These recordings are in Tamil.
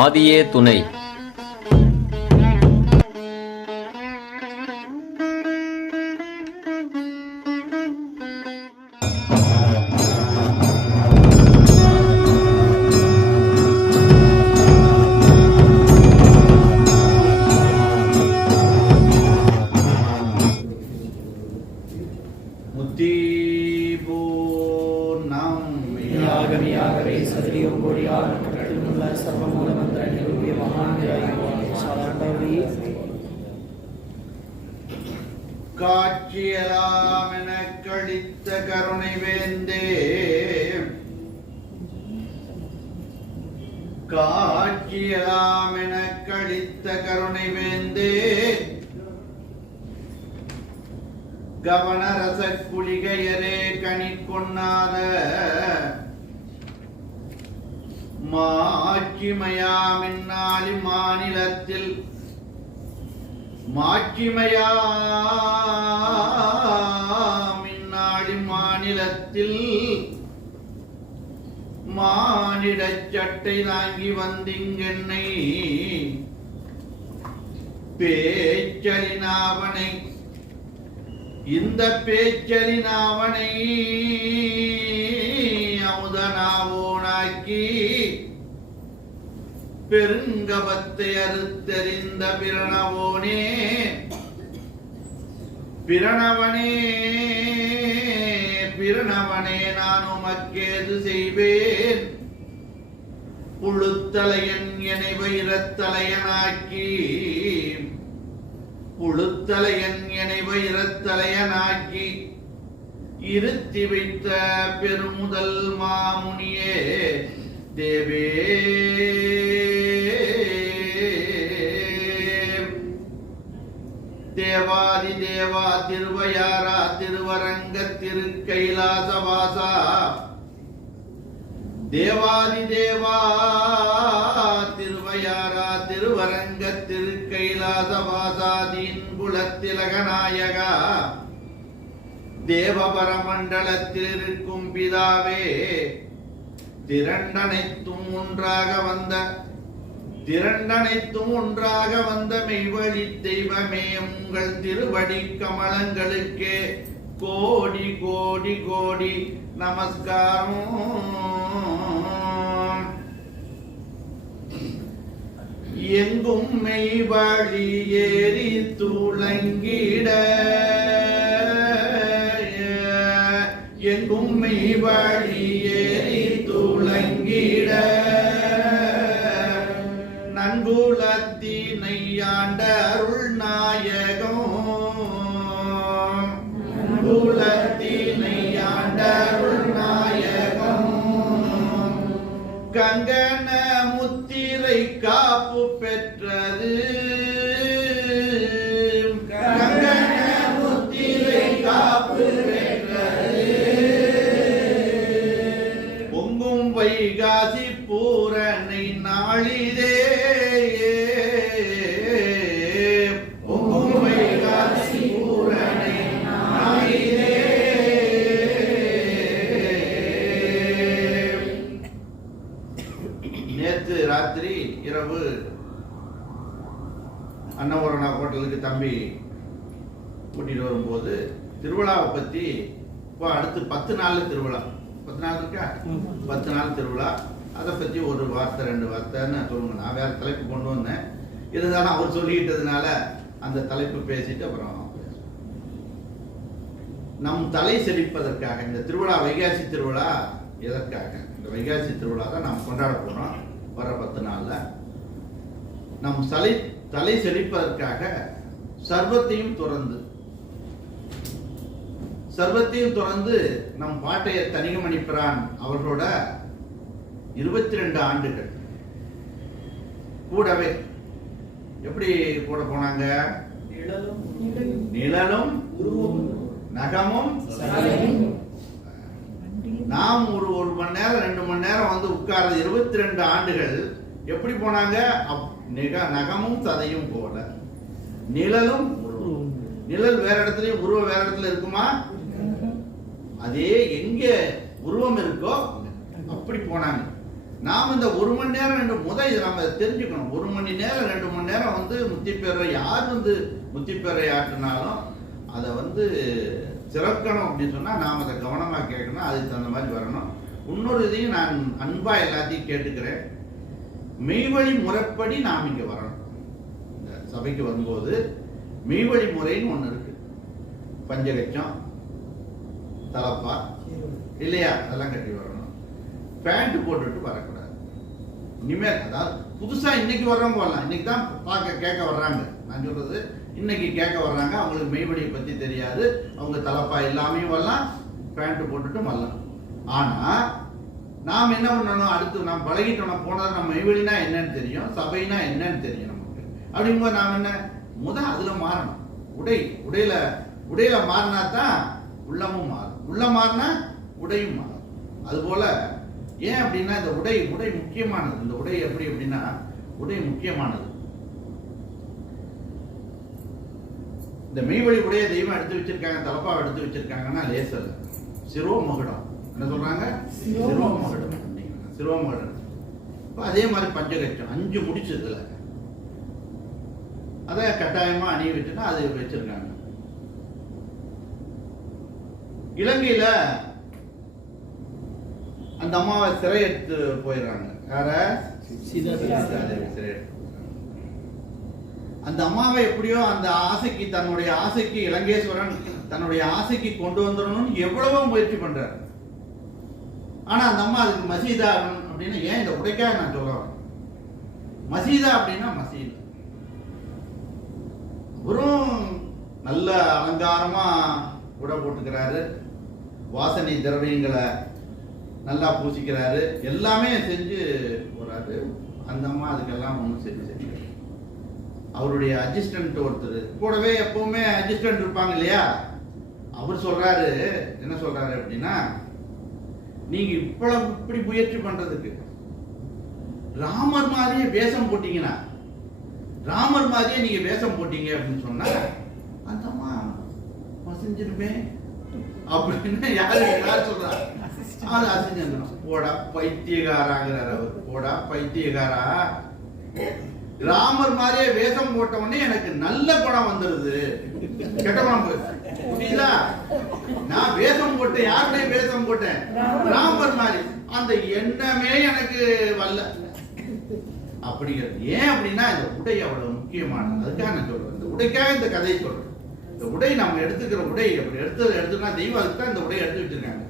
ஆதியே துணை. காட்சியலாம் என கழித்த கருணை வேந்தே, காட்சியலாம் என கழித்த கருணை வேந்தே, கவனரச குளிகையரே கனி கொண்ணாத மாட்சிமையாமின்னாளி மாநிலத்தில் மாட்சிமையாமின்னாளி மாநிலத்தில் மானிடச் சட்டை தாங்கி வந்திங்கென்னை பேச்சலினாவனை, இந்த பேச்சலினாவனை அமுதனாவோனாக்கி பெருங்கவத்தை அறுத்தறிந்த பிரணவோனே, பிரணவனே பிரணவனே நான் உமக்கேது செய்வேன், புழுத்தலையன் என வைரத்தலையனாக்கி, புழுத்தலையன் என வைரத்தலையனாக்கி இருத்தி வைத்த பெருமுதல் மாமுனியே தேவே. தேவாதி தேவா திருவையாரா திருவரங்க திருக்கைலாசவாசா, தேவாதி தேவா திருவையாரா திருவரங்க திருக்கைலாசவாசா, தீன் குலத்திலகநாயகா தேவபரமண்டலத்தில் இருக்கும் பிதாவே, திரண்டனைத்தும் ஒன்றாக வந்த மெய்வழி தெய்வமே, உங்கள் திருவடி கமலங்களுக்கே கோடி கோடி கோடி நமஸ்காரம். எங்கும் மெய்வழி ஏறி துளங்கிட, எங்கும் மெய்வழி ஏறி துளங்கிட, நன்குலத்தினை ஆண்ட அருள் நாயகம், நன்குலத்தினை ஆண்ட அருள் நாயகம், கங்கண முத்திரை காப்பு பெற்றது, கங்கண முத்திரை காப்பு பெற்றது, பொங்கும் வைகாசி பூரணை நாளிதே, பொங்கும் வைகாசி பூரணை நாளிதே. நேற்று ராத்திரி இரவு அன்னபூரணா ஹோட்டலுக்கு தம்பி கூட்டிட்டு வரும்போது திருவிழாவை பத்தி, இப்போ அடுத்து 10 நாள் திருவிழா, 10 நாள் இருக்கா, 10 நாள் திருவிழா, அதை பத்தி ஒரு வார்த்தை 2 வார்த்தைன்னு சொல்லுங்க. நான் வேற தலைப்பு கொண்டு வந்தேன், இருந்தாலும் அவர் சொல்லிக்கிட்டதுனால அந்த தலைப்பு பேசிட்டு அப்புறம் நம் தலை செழிப்பதற்காக இந்த திருவிழா, வைகாசி திருவிழா எதற்காக, இந்த வைகாசி திருவிழா தான் நாம் கொண்டாட போறோம். வர 10 நாள்ல நம் தலை செழிப்பதற்காக சர்வத்தையும் துறந்து நம் பாட்டைய தனிகமணிப்பிரான் அவர்களோட 22 ஆண்டுகள் கூடவே எப்படி கூட போனாங்க, நிழலும் நகமும். நாம் ஒரு மணி நேரம் 2 மணி நேரம் வந்து உட்கார்ற 22 ஆண்டுகள் எப்படி போனாங்க, நகமும் சதையும் போல, நிழலும். நிழல் வேற இடத்துலயும் உருவம் வேற இடத்துல இருக்குமா, அதே எங்க உருவம் இருக்கோ அப்படி போனாங்க. நாம் இந்த 1 மணி நேரம் இதை நம்ம தெரிஞ்சுக்கணும். 1 மணி நேரம் 2 மணி நேரம் வந்து முத்திப்பேரை யார் வந்து முத்திப்பேரை ஆற்றினாலும் அதை வந்து சிறக்கணும் அப்படின்னு சொன்னா நாம் அதை கவனமா கேட்கணும். அதுக்கு தகுந்த மாதிரி வரணும். இன்னொரு இதையும் நான் அன்பா எல்லாத்தையும் கேட்டுக்கிறேன். மெய்வழி முறைப்படி நாம் இங்க வரணும். இந்த சபைக்கு வரும்போது மெய்வழி முறைன்னு ஒண்ணு இருக்கு. பஞ்சகச்சம், தலப்பா இல்லையா, அதெல்லாம் கட்டி வரணும். பேண்ட் போட்டுட்டு வரக்கூடாது. இனிமேல் அதாவது புதுசா இன்னைக்கு வர்றவங்க வரலாம். இன்னைக்கு தான் பார்க்க கேட்க வர்றாங்க. நான் சொல்றது இன்னைக்கு கேட்க வர்றாங்க. அவங்களுக்கு மெய்வழியை பத்தி தெரியாது. அவங்க தலப்பா எல்லாமே வரலாம், பேண்ட் போட்டுட்டு வரலாம். ஆனா நாம் என்ன பண்ணணும், அடுத்து நாம் பழகிட்டோம். போனது நம்ம மெய்வழினா என்னன்னு தெரியும், சபைனா என்னன்னு தெரியும் நமக்கு. அப்படிங்கும்போது நாம் என்ன அதுல மாறணும். உடையில மாறினா தான் உள்ளமும் மாறும். உள்ள மாறினா உடையும் மாறும். அதுபோல ஏன் அப்படின்னா இந்த உடை முக்கியமானது. இந்த உடை எப்படி அப்படின்னா உடை முக்கியமானது. இந்த மெய்வழி உடைய தெய்வம் எடுத்து வச்சிருக்காங்க, தலப்பா எடுத்து வச்சிருக்காங்கன்னா லேசல் சிரோமகுடம். என்ன சொல்றாங்க? சிரோமகுடம். சிரோமகுடம். அதே மாதிரி பஞ்சகச்சம் 5 முடிச்சதுல அதை கட்டாயமா அணிய வச்சுன்னா அது வச்சிருக்காங்க. இலங்கையில அந்த அம்மாவை சிறை எடுத்து போயிடுறாங்க. யார? சீதாதேவி சிறை எடுத்து. அந்த அம்மாவை எப்படியோ அந்த ஆசைக்கு, தன்னுடைய ஆசைக்கு, இலங்கேஸ்வரன் தன்னுடைய ஆசைக்கு கொண்டு வந்துடணும்னு எவ்வளவோ முயற்சி பண்றாரு. ஆனா அந்த அம்மா அதுக்கு மசீதா அப்படின்னு ஏன் இந்த உடைக்காக நான் சொல்றேன். மசீதா அப்படின்னா மசீதா. அவரும் நல்ல அலங்காரமா உடை போட்டுக்கிறாரு, வாசனை திரவியங்களை நல்லா பூசிக்கிறாரு, எல்லாமே செஞ்சு போறாரு. அந்த அம்மா அதுக்கெல்லாம் ஒன்றும் சரி. அவருடைய அசிஸ்டன்ட் ஒருத்தர் கூடவே எப்பவுமே அசிஸ்டன்ட் இருப்பாங்க இல்லையா, அவர் சொல்றாரு, என்ன சொல்றாரு அப்படின்னா, நீங்க இப்படி முயற்சி பண்றதுக்கு ராமர் மாதிரியே வேஷம் போட்டீங்கன்னா, ராமர் மாதிரியே நீங்க வேஷம் போட்டீங்க அப்படின்னு சொன்னா அந்த அம்மா மசிஞ்சிருமே அப்படின்னு யார் சொல்றா? அது அசிஞ்சம். போடா பைத்தியகாராங்கிறார் அவர். போடா பைத்தியகாரா, ராமர் மாதிரியே வேஷம் போட்ட உடனே எனக்கு நல்ல குணம் வந்துருது, கெட்ட குணம் புரியுதா? நான் வேஷம் போட்டேன். யாருடைய வேஷம் போட்டேன்? ராமர் மாதிரி. அந்த எண்ணமே எனக்கு வரல அப்படிங்கிறது. ஏன் அப்படின்னா இந்த உடை அவ்வளவு முக்கியமானது. அதுக்காக நான் சொல்றேன், இந்த உடைக்காக இந்த கதையை சொல்றேன். இந்த உடை நம்ம எடுத்துக்கிற உடை அப்படி எடுத்துனா தெய்வம் அதுக்கு தான் இந்த உடையை எடுத்து வச்சிருக்காங்க.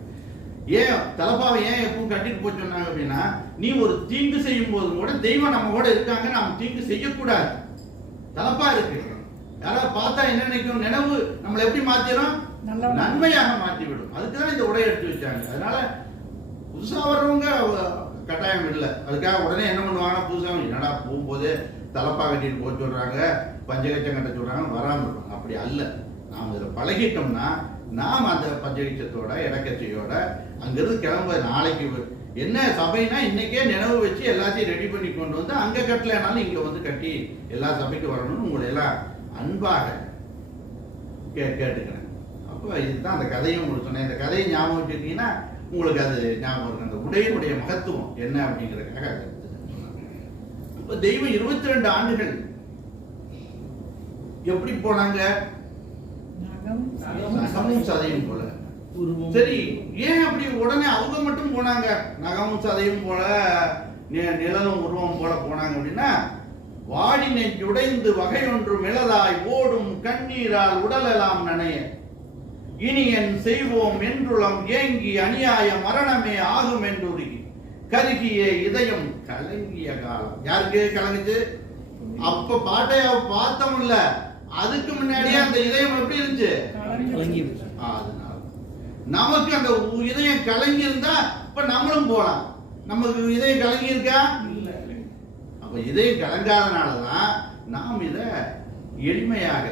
ஏன் தலப்பாவை ஏன் எப்பவும் கட்டிட்டு போய் சொன்னாங்க அப்படின்னா, நீ ஒரு தீங்கு செய்யும் போது கூட தெய்வம் நம்ம கூட இருக்காங்க, நாம தீங்கு செய்யக்கூடாது. தலப்பா இருக்கு. யாராவது பார்த்தா என்ன நினைக்கும்? நினைவு நம்மளை எப்படி மாத்திரும்? நன்மையாக மாற்றி விடும். அதுக்குதான் இந்த உடையை எடுத்து வச்சாங்க. அதனால புதுசா வர்றவங்க கட்டாயம் இல்லை. அதுக்காக உடனே என்ன பண்ணுவாங்க, புதுசா என்னடா போகும்போது தலப்பா கட்டிட்டு போக சொல்றாங்க, பஞ்சகச்சம் கட்ட சொல்றாங்க, வராம இருக்கும். அப்படி அல்ல. நாம் இதில் பழகிட்டோம்னா நாம் அந்த பஞ்சகச்சத்தோட இடக்கச்சையோட அங்கிருந்து கிளம்ப, நாளைக்கு என்ன சபைனா இன்னைக்கே நினைவு வச்சு எல்லாத்தையும் ரெடி பண்ணி கொண்டு வந்து அங்க கட்டலனாலும் இங்க வந்து கட்டி எல்லா சபைக்கு வரணும்னு உங்களை எல்லாம் அன்பாக கேட்டுக்கிறேன். அப்போ இதுதான் அந்த கதையும் உங்களுக்கு சொன்னேன். இந்த கதையை ஞாபகம் வச்சுருக்கீங்கன்னா உங்களுக்கு அது ஞாபகம் இருக்கு. அந்த உடையினுடைய மகத்துவம் என்ன அப்படிங்கிறதுக்காக அது. இப்ப தெய்வம் 22 ஆண்டுகள் எப்படி போனாங்க? நகமும் சதையும் போல. சரி, ஏன் அப்படி உடனே அவங்க மட்டும் போனாங்க நகமும் சதையும் போல, நிழலும் உருவம் போல போனாங்க அப்படின்னா, வாடி நெஞ்சுடைந்து வகையொன்று மிளதாய் ஓடும் கண்ணீரால் உடலெல்லாம் நனைய, இனி என் செய்வோம் என்றுளம் ஏங்கி அநியாய மரணமே ஆகும் என்றுருகி கருகிய இதயம் கலங்கிய காலம். யாருக்கு கலங்குச்சு? அப்ப பாட்டைய பார்த்தோம் இல்ல, அதுக்கு முன்னாடியே அந்த இதயம் எப்படி இருந்துச்சு? அதனால நமக்கு அந்த இதயம் கலங்கி இருந்தா இப்ப நம்மளும் போலாம். நமக்கு இதயம் கலங்கி இருக்கா? அப்ப இதயம் கலங்காதனாலதான் நாம் இத எளிமையாக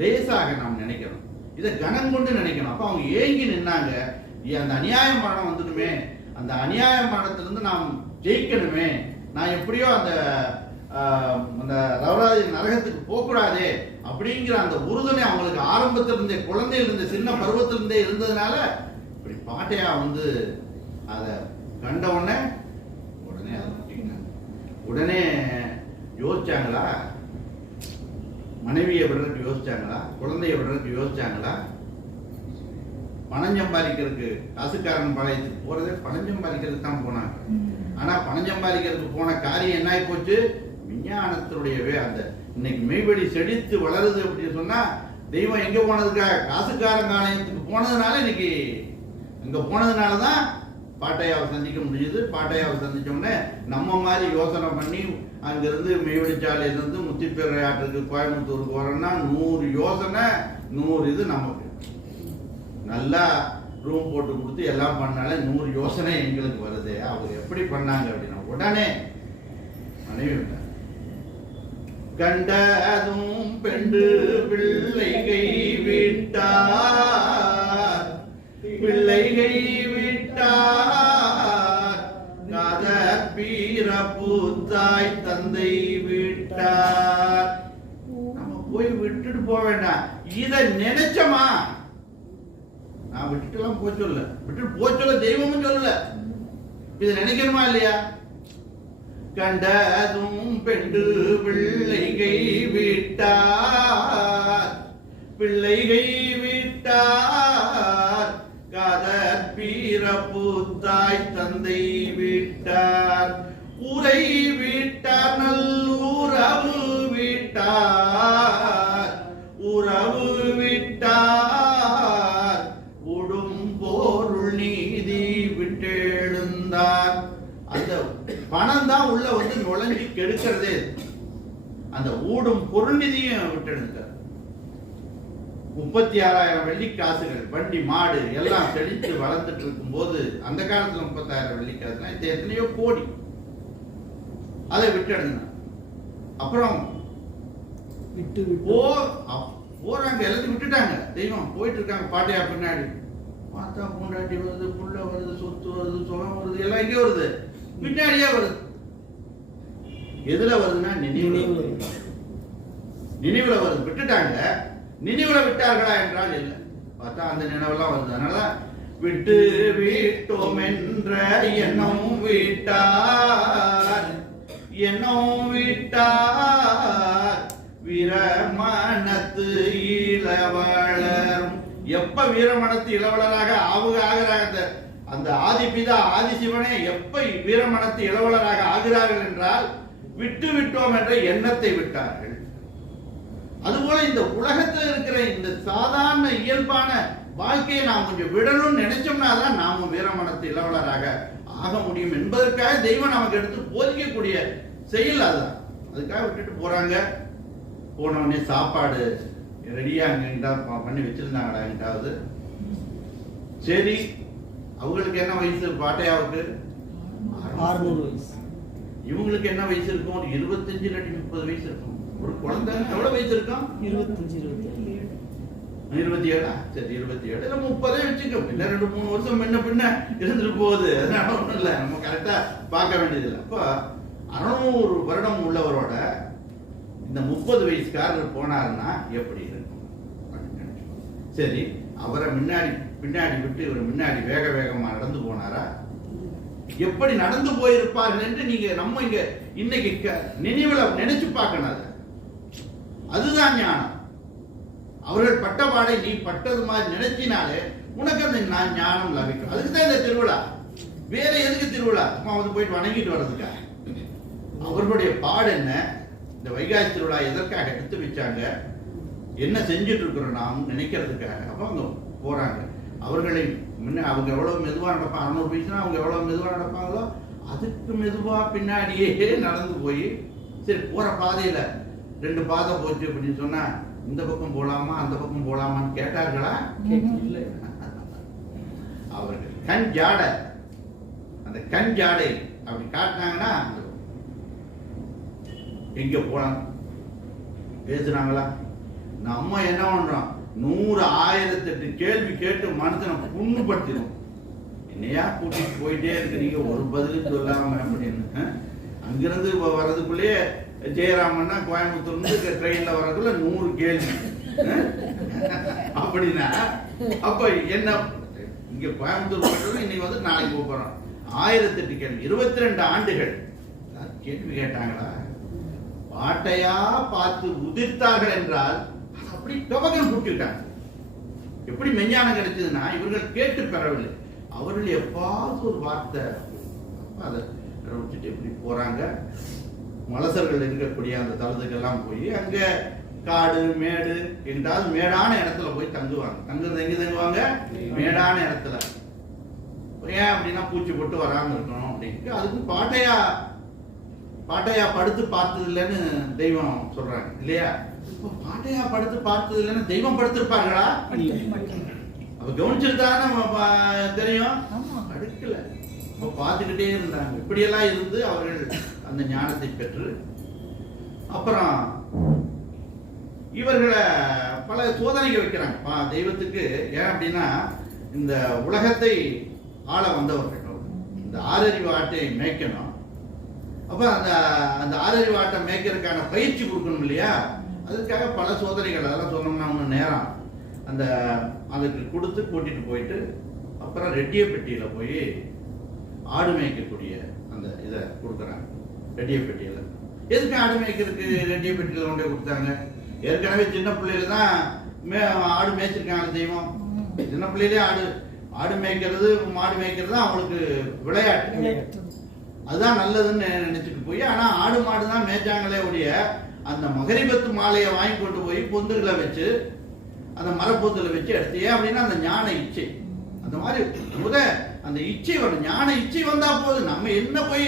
லேசாக நாம் நினைக்கிறோம். இதை கனம் கொண்டு நினைக்கணும். அப்ப அவங்க ஏங்கி நின்னாங்க, அந்த அநியாய மரணம் வந்துடுமே, அந்த அநியாய மரணத்திலிருந்து நாம் ஜெயிக்கணுமே, நான் எப்படியோ அந்த ரவராதி நரகத்துக்கு போகக்கூடாதே அப்படிங்கிற அந்த உறுதுணை அவங்களுக்கு ஆரம்பத்திலிருந்தே, குழந்தையிலிருந்தே, சின்ன பருவத்திலிருந்தே இருந்ததுனால இப்படி பாட்டையா வந்து அதை கண்ட உடனே யோசிச்சாங்களா? மனைவியை விடுறதுக்கு யோசிச்சாங்களா? குழந்தைய விடுறதுக்கு யோசிச்சாங்களா? பணம் சம்பாதிக்கிறதுக்கு காசுக்காரன் பாளையத்துக்கு போறதே பணம் சம்பாதிக்கிறதுக்கு தான் போனாங்க. ஆனா பணம் சம்பாதிக்கிறதுக்கு போன காரியம் என்ன ஆகி போச்சு? விஞ்ஞானத்தினுடைய அந்த இன்னைக்கு மெய்வெளி செழித்து வளருது அப்படின்னு சொன்னா தெய்வம் எங்க போனதுக்காக? காசுக்காரன் ஆலயத்துக்கு போனதுனால இன்னைக்கு அங்க போனதுனாலதான் பாட்டையாவை சந்திக்க முடியுது. பாட்டையாவை சந்திச்சோடனே நம்ம மாதிரி யோசனை பண்ணி அங்கிருந்து மெய்வெளிச்சாலையிலிருந்து முத்திப்பேர் ஆற்றுக்கு கோயம்புத்தூருக்கு வரோம்னா 100 யோசனை 100 இது நமக்கு நல்லா ரூம் போட்டு கொடுத்து எல்லாம் பண்ணாலே 100 யோசனை எங்களுக்கு வருது. அவங்க எப்படி பண்ணாங்க அப்படின்னா உடனே மனைவி கண்டதும் பெண்டு பிள்ளைகை விட்டார், பிள்ளைகை விட்டார், காதற் பிறப்பு தாய் தந்தை விட்டார். நம்ம போய் விட்டுட்டு போக வேண்டாம். இத நினைச்சமா? நான் விட்டுட்டுலாம் போய் சொல்ல, விட்டுட்டு போய் சொல்ல தெய்வமும் சொல்லல. இதை நினைக்கணுமா இல்லையா? கண்டதும் பெண்டு பிள்ளைகை விட்டார், பிள்ளைகை விட்டார், காதற் பிறப்பு தாய் தந்தை விட்டார், ஊரை விட்டார், நல்லுறவு விட்டார், உறவு விட்டார், உடும் பொருள் நீதி விட்டெழுந்தார். அந்த பணம் தான் உள்ள வந்து நுழைஞ்சு கெடுக்கிறதே. அந்த ஊடும் பொருள் நிதியும் விட்டெடுத்தார். 36,000 வெள்ளிக்காசுகள், வண்டி மாடு எல்லாம் செழித்து வளர்ந்துட்டு இருக்கும் போது அந்த காலத்துல 30,000 வெள்ளிக்காசுனா இது எத்தனையோ கோடி. அதை விட்டெடுந்தார். அப்புறம் போறாங்க, எல்லாத்தையும் விட்டுட்டாங்க. தெய்வம் போயிட்டு இருக்காங்க பாட்டையா பின்னாடி. பார்த்தா பொண்டாட்டி வருது, புள்ள வருது, சொத்து வருது, சுகம் வருது, எல்லாம் இங்கே வருது, பின்னாடியே வருது. எதுல வருதுன்னா நினைவுல வருது. விட்டுட்டாங்க. நினைவுல விட்டார்களா என்றால் இல்லை. பார்த்தா அந்த நினைவெல்லாம் வருது. அதனால விட்டு விட்டோம் என்ற எண்ணம் விட்டார், எண்ணம் விட்டார், வீரமனத்து இளவளரும். எப்ப வீரமனத்து இளவலராக ஆகுறாங்க அந்த ஆதிபிதா ஆதிசிவனே எப்ப வீரமனத்து இளவலராக ஆகிறார்கள் என்றால் விட்டு விட்டோம் என்ற எண்ணத்தை விட்டார்கள். அதுபோல இந்த உலகத்தில் இருக்கிற இந்த சாதாரண இயல்பான வாழ்க்கையை நாம் கொஞ்சம் விடணும்னு நினைச்சோம்னா தான் நாமும் வீரமனத்து இளவலராக ஆக முடியும் என்பதற்காக தெய்வம் நமக்கு எடுத்து போதிக்கக்கூடிய செயல் அதுதான். அதுக்காக விட்டுட்டு போறாங்க. போனவனே சாப்பாடு ரெடியா அங்கிட்ட பண்ணி வச்சிருந்தாங்கடா எங்கிட்டாவது. சரி, அவங்களுக்கு என்ன வயசு? பாட்டையாவுக்கு 600 வயசு. இவங்களுக்கு என்ன வயசு இருக்கும்? 25 இல்லாட்டி 30 வயசு இருக்கும். ஒரு குழந்தை எவ்வளவு வயசு இருக்கும்? 27. சரி, 27 இல்ல 30 வச்சுக்கோ. பின்ன 2-3 வருஷம் முன்ன பின்ன இருந்துட்டு போகுது. அதனால ஒண்ணும் இல்லை, நம்ம கரெக்டா பார்க்க வேண்டியது இல்லை. அப்போ 600 வருடம் உள்ளவரோட இந்த 30 வயசுக்காரர் போனாருன்னா எப்படி இருக்கும்? சரி, அவரை பின்னாடி விட்டு இவர் முன்னாடி வேக வேகமா நடந்து போனாரா? எப்படி நடந்து போயிருப்பார்கள் என்று நீங்க நம்ம இங்க இன்னைக்கு நினைவுல நினைச்சு பார்க்கணும். அதுதான் ஞானம். அவர்கள் பட்ட பாடை நீ பட்டது மாதிரி நினைச்சினாலே உனக்கு அந்த ஞானம் லபிக்கும். அதுக்குதான் இந்த திருவிழா. வேற எதுக்கு திருவிழா? அம்மா வந்து போயிட்டு வணங்கிட்டு வர்றதுக்கா? அவர்களுடைய பாடு என்ன? இந்த வைகாசி திருவிழா எதற்காக எடுத்து வச்சாங்க? என்ன செஞ்சுட்டு இருக்கிறோம் நாம் நினைக்கிறதுக்காக. அப்ப அவங்க போறாங்க. அவர்களை அவங்க எவ்வளவு மெதுவா நடப்பாங்க. 600 வயசுனா அவங்க எவ்வளவு மெதுவா நடப்பாங்களோ அதுக்கு மெதுவா பின்னாடியே நடந்து போய், சரி போற பாதையில 2 பாதை போச்சு அப்படின்னு சொன்னா இந்த பக்கம் போலாமா அந்த பக்கம் போலாமான்னு கேட்டார்களா? இல்லை. அவர்கள் கண் ஜாடை, அந்த கண் ஜாடை அப்படி காட்டினாங்கன்னா எங்க போலாம் பேசுறாங்களா? நம்ம என்ன பண்றோம்? 100,000-8 கேள்வி கேட்டு மனுஷனை புண்ணுபடுத்திடும். என்னையா கூட்டிட்டு போயிட்டே இருக்கிறீங்க, ஒரு பதிலும் சொல்லாம அப்படின்னு. அங்கிருந்து வர்றதுக்குள்ளேயே ஜெயராமன்னா கோயம்புத்தூர்ல ட்ரெயின்ல வர்றதுக்குள்ள 100 கேள்வி அப்படின்னா அப்ப என்ன? இங்க கோயம்புத்தூர் போயிட்டு இன்னைக்கு வந்து நாளைக்கு போறோம். 1008 கேள்வி, 22 ஆண்டுகள் கேள்வி கேட்டாங்களா? பாட்டையா பார்த்து உதிர்த்தார்கள் என்றால் அது அப்படி கவகம் போட்டுட்டாங்க. எப்படி மெஞ்ஞானம் கிடைச்சதுன்னா இவர்கள் கேட்டு பெறவில்லை. அவர்கள் எப்பாவது ஒரு வார்த்தை அதை விட்டுட்டு இப்படி போறாங்க. மலசர்கள் இருக்கக்கூடிய அந்த தளத்துக்கெல்லாம் போய் அங்க காடு மேடு என்றால் மேடான இடத்துல போய் தங்குவாங்க. தங்குறது எங்க தங்குவாங்க? மேடான இடத்துல. ஏன் அப்படின்னா பூச்சி போட்டு வராம இருக்கணும் அப்படின்ட்டு. அதுக்கு பாட்டையா படுத்து பார்த்தது இல்லைன்னு தெய்வம் சொல்றாங்க இல்லையா? பாட்டையா படுத்து பார்த்தது இல்லைன்னு தெய்வம் படுத்திருப்பார்களா? அப்ப கவனிச்சிருந்தானே தெரியும். அடுக்கல, பார்த்துக்கிட்டே இருந்தாங்க. இப்படியெல்லாம் இருந்து அவர்கள் அந்த ஞானத்தை பெற்று அப்புறம் இவர்களை பல சோதனைகள் வைக்கிறாங்க தெய்வத்துக்கு. ஏன் அப்படின்னா இந்த உலகத்தை ஆள வந்தவர்கள் இந்த ஆறறிவு ஆட்டை மேய்க்கணும். அப்ப அந்த ஆறறிவு ஆட்டை மேய்க்கிறதுக்கான பயிற்சி கொடுக்கணும் இல்லையா? அதுக்காக பல சோதனைகள், அதெல்லாம் சொன்னோம்னா ஒன்று நேரம் அதுக்கு கொடுத்து கூட்டிட்டு போயிட்டு அப்புறம் ரெட்டியப்பட்டியில போய் ஆடு மேய்க்கக்கூடிய அந்த இதை கொடுக்குறாங்க. ரெட்டியப்பட்டியில எதுக்கு ஆடு மேய்க்கிறதுக்கு ரெட்டியப்பட்டியில கொண்டே கொடுத்தாங்க? ஏற்கனவே சின்ன பிள்ளையில தான் ஆடு மேய்ச்சிருக்காங்க தெய்வம். சின்ன பிள்ளையிலே ஆடு மேய்க்கிறது மாடு மேய்க்கிறது தான் அவங்களுக்கு விளையாட்டு. அதுதான் நல்லதுன்னு நினைச்சிட்டு போய், ஆனா ஆடு மாடு தான் மேய்ச்சாங்களே உடைய அந்த மகரிபத்து மாலையை வாங்கி கொண்டு போய் பொந்துகளை வச்சு அந்த மரப்பொந்துல வச்சு எடுத்து. ஏன் அப்படின்னா அந்த ஞான இச்சை அந்த மாதிரி அந்த இச்சை வரும். ஞான இச்சை வந்தா போதும். நம்ம என்ன போய்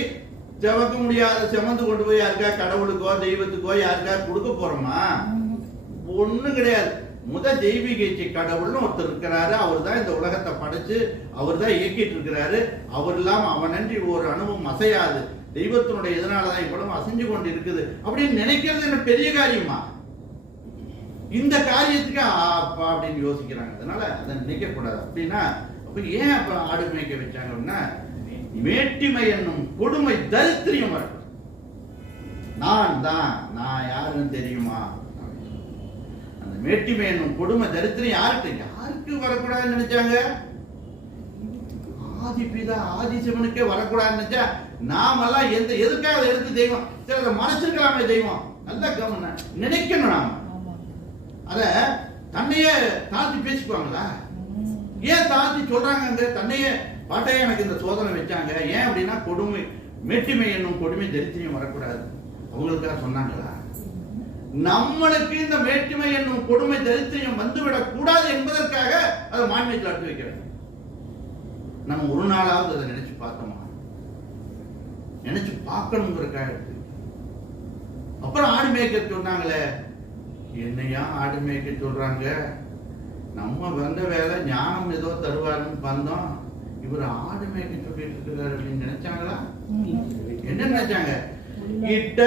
செவக்க முடியாத செமந்து கொண்டு போய் யாருக்கா கடவுளுக்கோ தெய்வத்துக்கோ யாருக்கா கொடுக்க போறோமா? ஒண்ணும் கிடையாது. தெய்வீக இச்சை கடவுள்னு ஒருத்தர் இருக்கிறாரு. அவர் தான் இந்த உலகத்தை படைச்சு அவர் தான் இயக்கிட்டு இருக்கிறாரு. அவர் இல்லாம அவனன்றி ஒரு அணுவும் அசையாது. தெய்வத்தினுடைய இதனாலதான் இவ்வளவு அசைஞ்சு கொண்டு இருக்குது அப்படின்னு நினைக்கிறது என்ன பெரிய காரியமா? இந்த காரியத்துக்கு அப்படின்னு யோசிக்கிறாங்க. அதனால அதை நினைக்கக்கூடாது. அப்படின்னா அப்ப ஏன் அப்ப ஆடு மேய்க்க வச்சாங்க அப்படின்னா மேட்டிமை என்னும் கொடுமை தரித்திரியம் வரணும். நான் யாருன்னு தெரியுமா? அந்த மேட்டிமை என்னும் கொடுமை தரித்திரம் யாருக்கு வரக்கூடாதுன்னு நினைச்சாங்க? ஆதிபிதா ஆதிசிவனுக்கே வரக்கூடாதுன்னு நினைச்சா நாமெல்லாம் எதுக்காக எடுத்து தெய்வம் சில மறைச்சிருக்கலாமே தெய்வம். நல்லா கவனம் நினைக்கணும். நாம அத தன்னையே தாழ்த்தி பேசிக்குவாங்களா? ஏன் தாழ்த்தி சொல்றாங்க? அங்க தன்னையே பாட்டையே எனக்கு இந்த சோதனை வச்சாங்க. ஏன் அப்படின்னா கொடுமை மேட்டிமை என்னும் கொடுமை தரித்திரியம் வரக்கூடாது. அவங்களுக்காக சொன்னாங்களா? நம்மளுக்கு இந்த மேட்டிமை என்னும் கொடுமை தரித்திரியம் வந்துவிடக் கூடாது என்பதற்காக அதை மாண்மையில் அட்டு வைக்கிறாங்க. நம்ம ஒரு நாளாவது அதை நினைச்சு பார்த்தோமா? நினைச்சு பார்க்கணுங்கிறதுக்காக. அப்புறம் ஆடு மேய்க்க சொன்னாங்களே. என்னையா ஆடு மேய்க்க சொல்றாங்க? நம்ம வந்த வேலை ஞானம் ஏதோ தருவாருன்னு வந்தோம். இவர் ஆடு மேய்க்க சொல்லிட்டு இருக்கிறாரு அப்படின்னு நினைச்சாங்களா? என்ன நினைச்சாங்க? இட்ட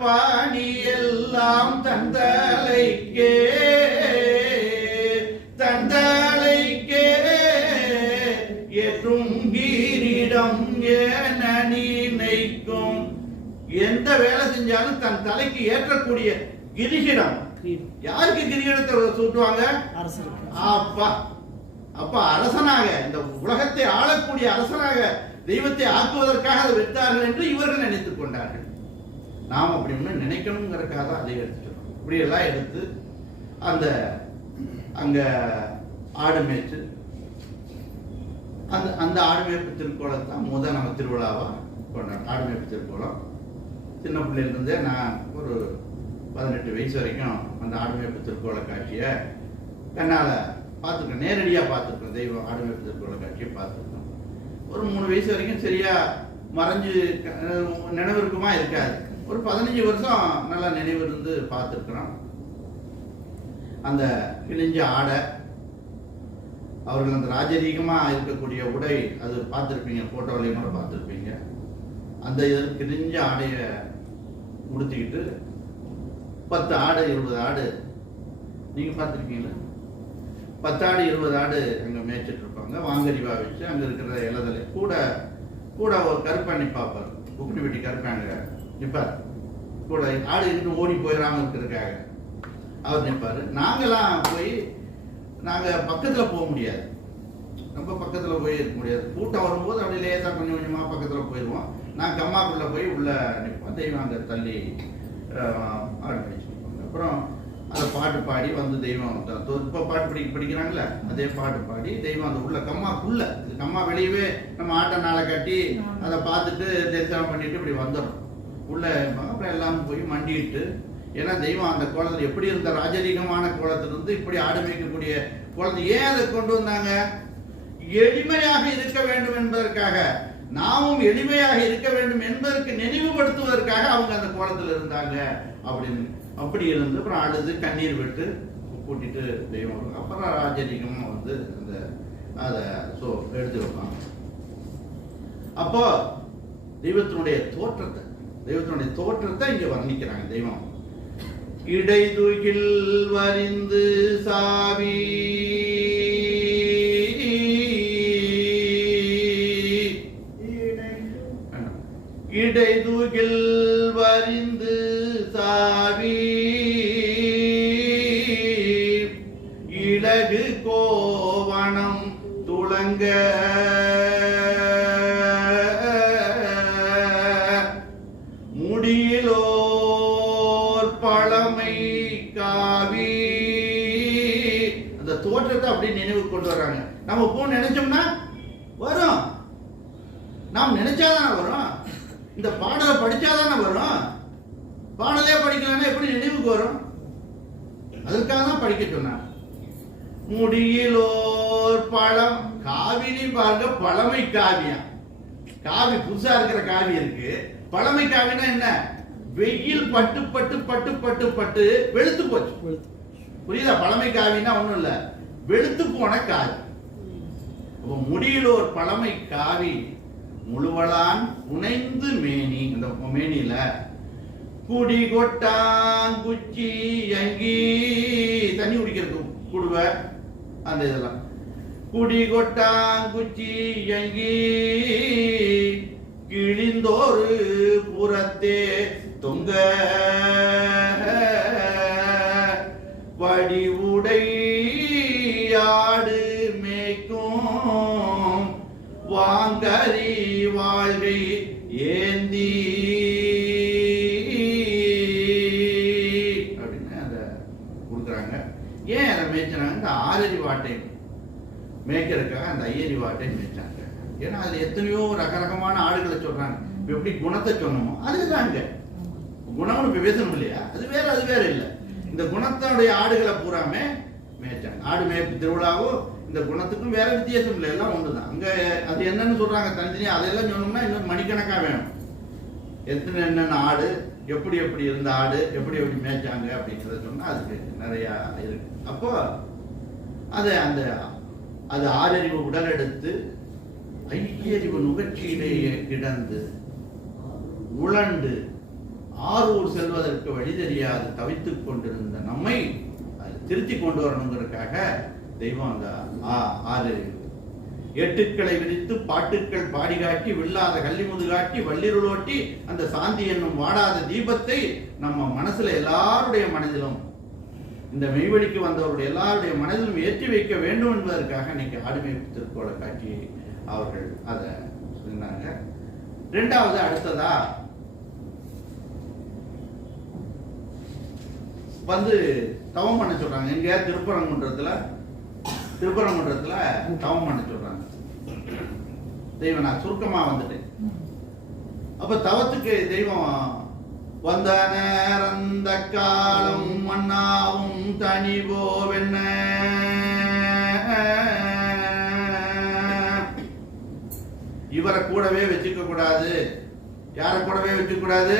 பாணி எல்லாம் தந்தலைக்கே ஏற்றும் கிரீடம் என நினைக்கும். எந்த வேலை செஞ்சாலும் தன் தலைக்கு ஏற்றக்கூடிய கிரீடம். யாருக்கு கிரீடத்தை சூட்டுவாங்க? அப்ப அரசனாக இந்த உலகத்தை ஆளக்கூடிய அரசனாக தெய்வத்தை ஆக்குவதற்காக அதை வைத்தார்கள் என்று இவர்கள் நினைத்துக் கொண்டார்கள். நாம் அப்படி ஒண்ணு நினைக்கணுங்கிறதுக்காக அதை எடுத்துக்கிறோம். இப்படி எல்லாம் எடுத்து அங்க ஆடு மேய்ச்சு அந்த ஆடு மேய்ப்பு திருக்கோலத்தான் நம்ம திருவிழாவா கொண்டாடும். ஆடு மேய்ப்பு திருக்கோலம் சின்ன பிள்ளையில இருந்தே நான் ஒரு 18 வயசு வரைக்கும் அந்த ஆடு மேய்ப்பு திருக்கோல காட்சியை கண்ணால பார்த்துருக்கேன். நேரடியா பார்த்துருக்கோம். தெய்வம் ஆடு மேய்ப்பு திருக்கோல காட்சியை பார்த்துருக்கோம். ஒரு 3 வயசு வரைக்கும் சரியா மறைஞ்சு நினைவு இருக்குமா இருக்காது. ஒரு 15 வருஷம் நல்லா நினைவு இருந்து பார்த்துருக்கிறோம். அந்த கிழிஞ்ச ஆடை, அவர்கள் அந்த ராஜரீகமா இருக்கக்கூடிய உடை, அது பார்த்துருப்பீங்க, போட்டோலையும் கூட பார்த்துருப்பீங்க. அந்த கிழிஞ்ச ஆடைய உடுத்திக்கிட்டு 10 ஆடு 20 ஆடு நீங்க பார்த்துருக்கீங்களா? 10 ஆடு 20 ஆடு அங்க மேய்ச்சிட்டு இருப்பாங்க. வாங்கறிவா வச்சு அங்க இருக்கிற இலதலை கூட ஒரு கருப்பான் நிப்பாப்பார். குப்பி வெட்டி கருப்பாங்க நிப்பார். கூட ஆடு இருந்து ஓடி போயிடாம இருக்கிறதுக்காக அவர் நிற்பாரு. நாங்கெல்லாம் போய் பக்கத்துல போக முடியாது. ரொம்ப பக்கத்துல போய் இருக்க முடியாது. கூட்டம் வரும்போது அப்படி லேசா கொஞ்சம் கொஞ்சமா பக்கத்துல போயிடுவோம். நான் கம்மாக்குள்ள போய் உள்ள நிற்போம். தெய்வம் அங்க தள்ளி ஆர்கனைஸ் பண்ணுவாங்க. அப்புறம் அதை பாட்டு பாடி வந்து தெய்வம் இப்போ பாட்டு படிக்கிறாங்களே அதே பாட்டு பாடி தெய்வம் அந்த உள்ள கம்மாக்குள்ள கம்மா வெளியவே நம்ம ஆட்ட நாளை கட்டி அதை பார்த்துட்டு தரிசனம் பண்ணிட்டு இப்படி வந்துடும் உள்ள. அப்புறம் எல்லாம் போய் மண்டிட்டு, ஏன்னா தெய்வம் அந்த கோலத்தில் எப்படி இருந்த ராஜரீகமான கோலத்திலிருந்து இப்படி ஆடு மேய்க்கக்கூடிய கோலத்தை ஏன் அதை கொண்டு வந்தாங்க? எளிமையாக இருக்க வேண்டும் என்பதற்காக, நாமும் எளிமையாக இருக்க வேண்டும் என்பதற்கு நினைவுபடுத்துவதற்காக அவங்க அந்த கோலத்தில் இருந்தாங்க அப்படின்னு. அப்படி இருந்து அப்புறம் அழுது கண்ணீர் விட்டு கூட்டிட்டு தெய்வம் அப்புறம் ராஜரீகமா வந்து அந்த அதை எடுத்து வைப்பாங்க. அப்போ தெய்வத்தினுடைய தோற்றத்தை இங்க வர்ணிக்கிறாங்க. தெய்வம் இடைதுகில் வரிந்து சாவி இடைதுகில் வரிந்து சாவி இலகு கோவணம் துளங்க முடியிலோர் பழமை காவி. அந்த தோற்றத்தை அப்படி நினைவு கொண்டு வர்றாங்க. நம்ம போ நினைச்சோம்னா வரும், நாம் நினைச்சாதானே வரும். இந்த பாடலை படிச்சாதானே வரும். பாடலே படிக்கலன்னா எப்படி நினைவுக்கு வரும்? அதற்காக தான் படிக்க சொன்னாங்க. முடியிலோர் பழம் காவினி பாருங்க, பழமை காவியம். காவி புதுசா இருக்கிற காவி இருக்கு. பழமை காவினா என்ன? வெயில் பட்டு பட்டு பட்டு பட்டு பட்டு வெளுத்து போச்சு. புரியுதா? பழமை காவினா ஒண்ணும் இல்ல, வெளுத்து போன காவி. முடியிலோர் பழமை காவி முழுவலான் புனைந்து மேனி. அந்த மேனில குடி கொட்டாங்குச்சி அங்கி தண்ணி குடிக்கிறது குடுவை அந்த இதெல்லாம். குடி கொட்டாங்குச்சி அங்கி கிழிந்தோரு புறத்தே தொங்க வடிவுடை ஆடு மேய்க்கும் வாங்கரி வாழ்கை ஏந்தி அப்படின்னு அதை கொடுக்குறாங்க. ஏன் அதை மேய்ச்சாங்க? இந்த ஆறறி வாட்டை மேய்க்கிறதுக்காக அந்த ஐயறி வாட்டை மேய்ச்சாங்க. ஏன்னா அதுல எத்தனையோ ரகரகமான ஆடுகளை சொல்றாங்க. இப்ப எப்படி குணத்தை சொன்னோமோ அதுதாங்க குணம்னு இப்ப பேசணும் இல்லையா? அது வேற இல்லை. இந்த குணத்தோடைய ஆடுகளை பூராமே மேய்ச்சாங்க. ஆடு மேய்ப்பு திருவிழாவும் இந்த குணத்துக்கும் வேற வித்தியாசம் இல்லை, எல்லாம் ஒண்ணுதான். அங்க அது என்னன்னு சொல்றாங்க தனித்தனியா, அதெல்லாம் சொன்னோம்னா இன்னும் மணிக்கணக்கா வேணும். எத்தனை என்னென்ன ஆடு, எப்படி எப்படி இருந்த ஆடு, எப்படி எப்படி மேய்ச்சாங்க அப்படிங்கிறத சொன்னா அதுக்கு நிறைய இருக்கு. அப்போ அது அந்த அது ஆறறிவு உடல் எடுத்து ஐக்கியறிவு நுகர்ச்சியிலேயே கிடந்து உழண்டு ஆரூர் செல்வதற்கு வழி தெரியாது தவித்துக் கொண்டிருந்த நம்மை திருத்தி கொண்டு வரணுங்கிறதுக்காக தெய்வம் அந்த ஆறறிவு எட்டுக்களை விரித்து பாட்டுக்கள் பாடி காட்டி வில்லாத கல்லிமுது காட்டி வள்ளிருளோட்டி அந்த சாந்தி என்னும் வாடாத தீபத்தை நம்ம மனசுல எல்லாருடைய மனதிலும், இந்த மெய்வழிக்கு வந்தவருடைய எல்லாருடைய மனதிலும் ஏற்றி வைக்க வேண்டும் என்பதற்காக இன்னைக்கு ஆடுமேய்ப்பு திருக்கோளை காட்டி அவர்கள் அதை சொன்னாங்க. இரண்டாவது அடுத்ததா வந்து தவம் பண்ண சொல்றாங்க. எங்க திருப்பரங்குன்றத்துல தவம் பண்ண சொல்றாங்க. தெய்வம் நான் சுருக்கமா வந்துட்டேன். அப்ப தவத்துக்கு தெய்வம் வந்த நேரந்த காலம் மன்னாவும் தனிவோவென்ன இவரை கூடவே வச்சுக்க கூடாது. யாரை கூடவே வச்சுக்க கூடாது?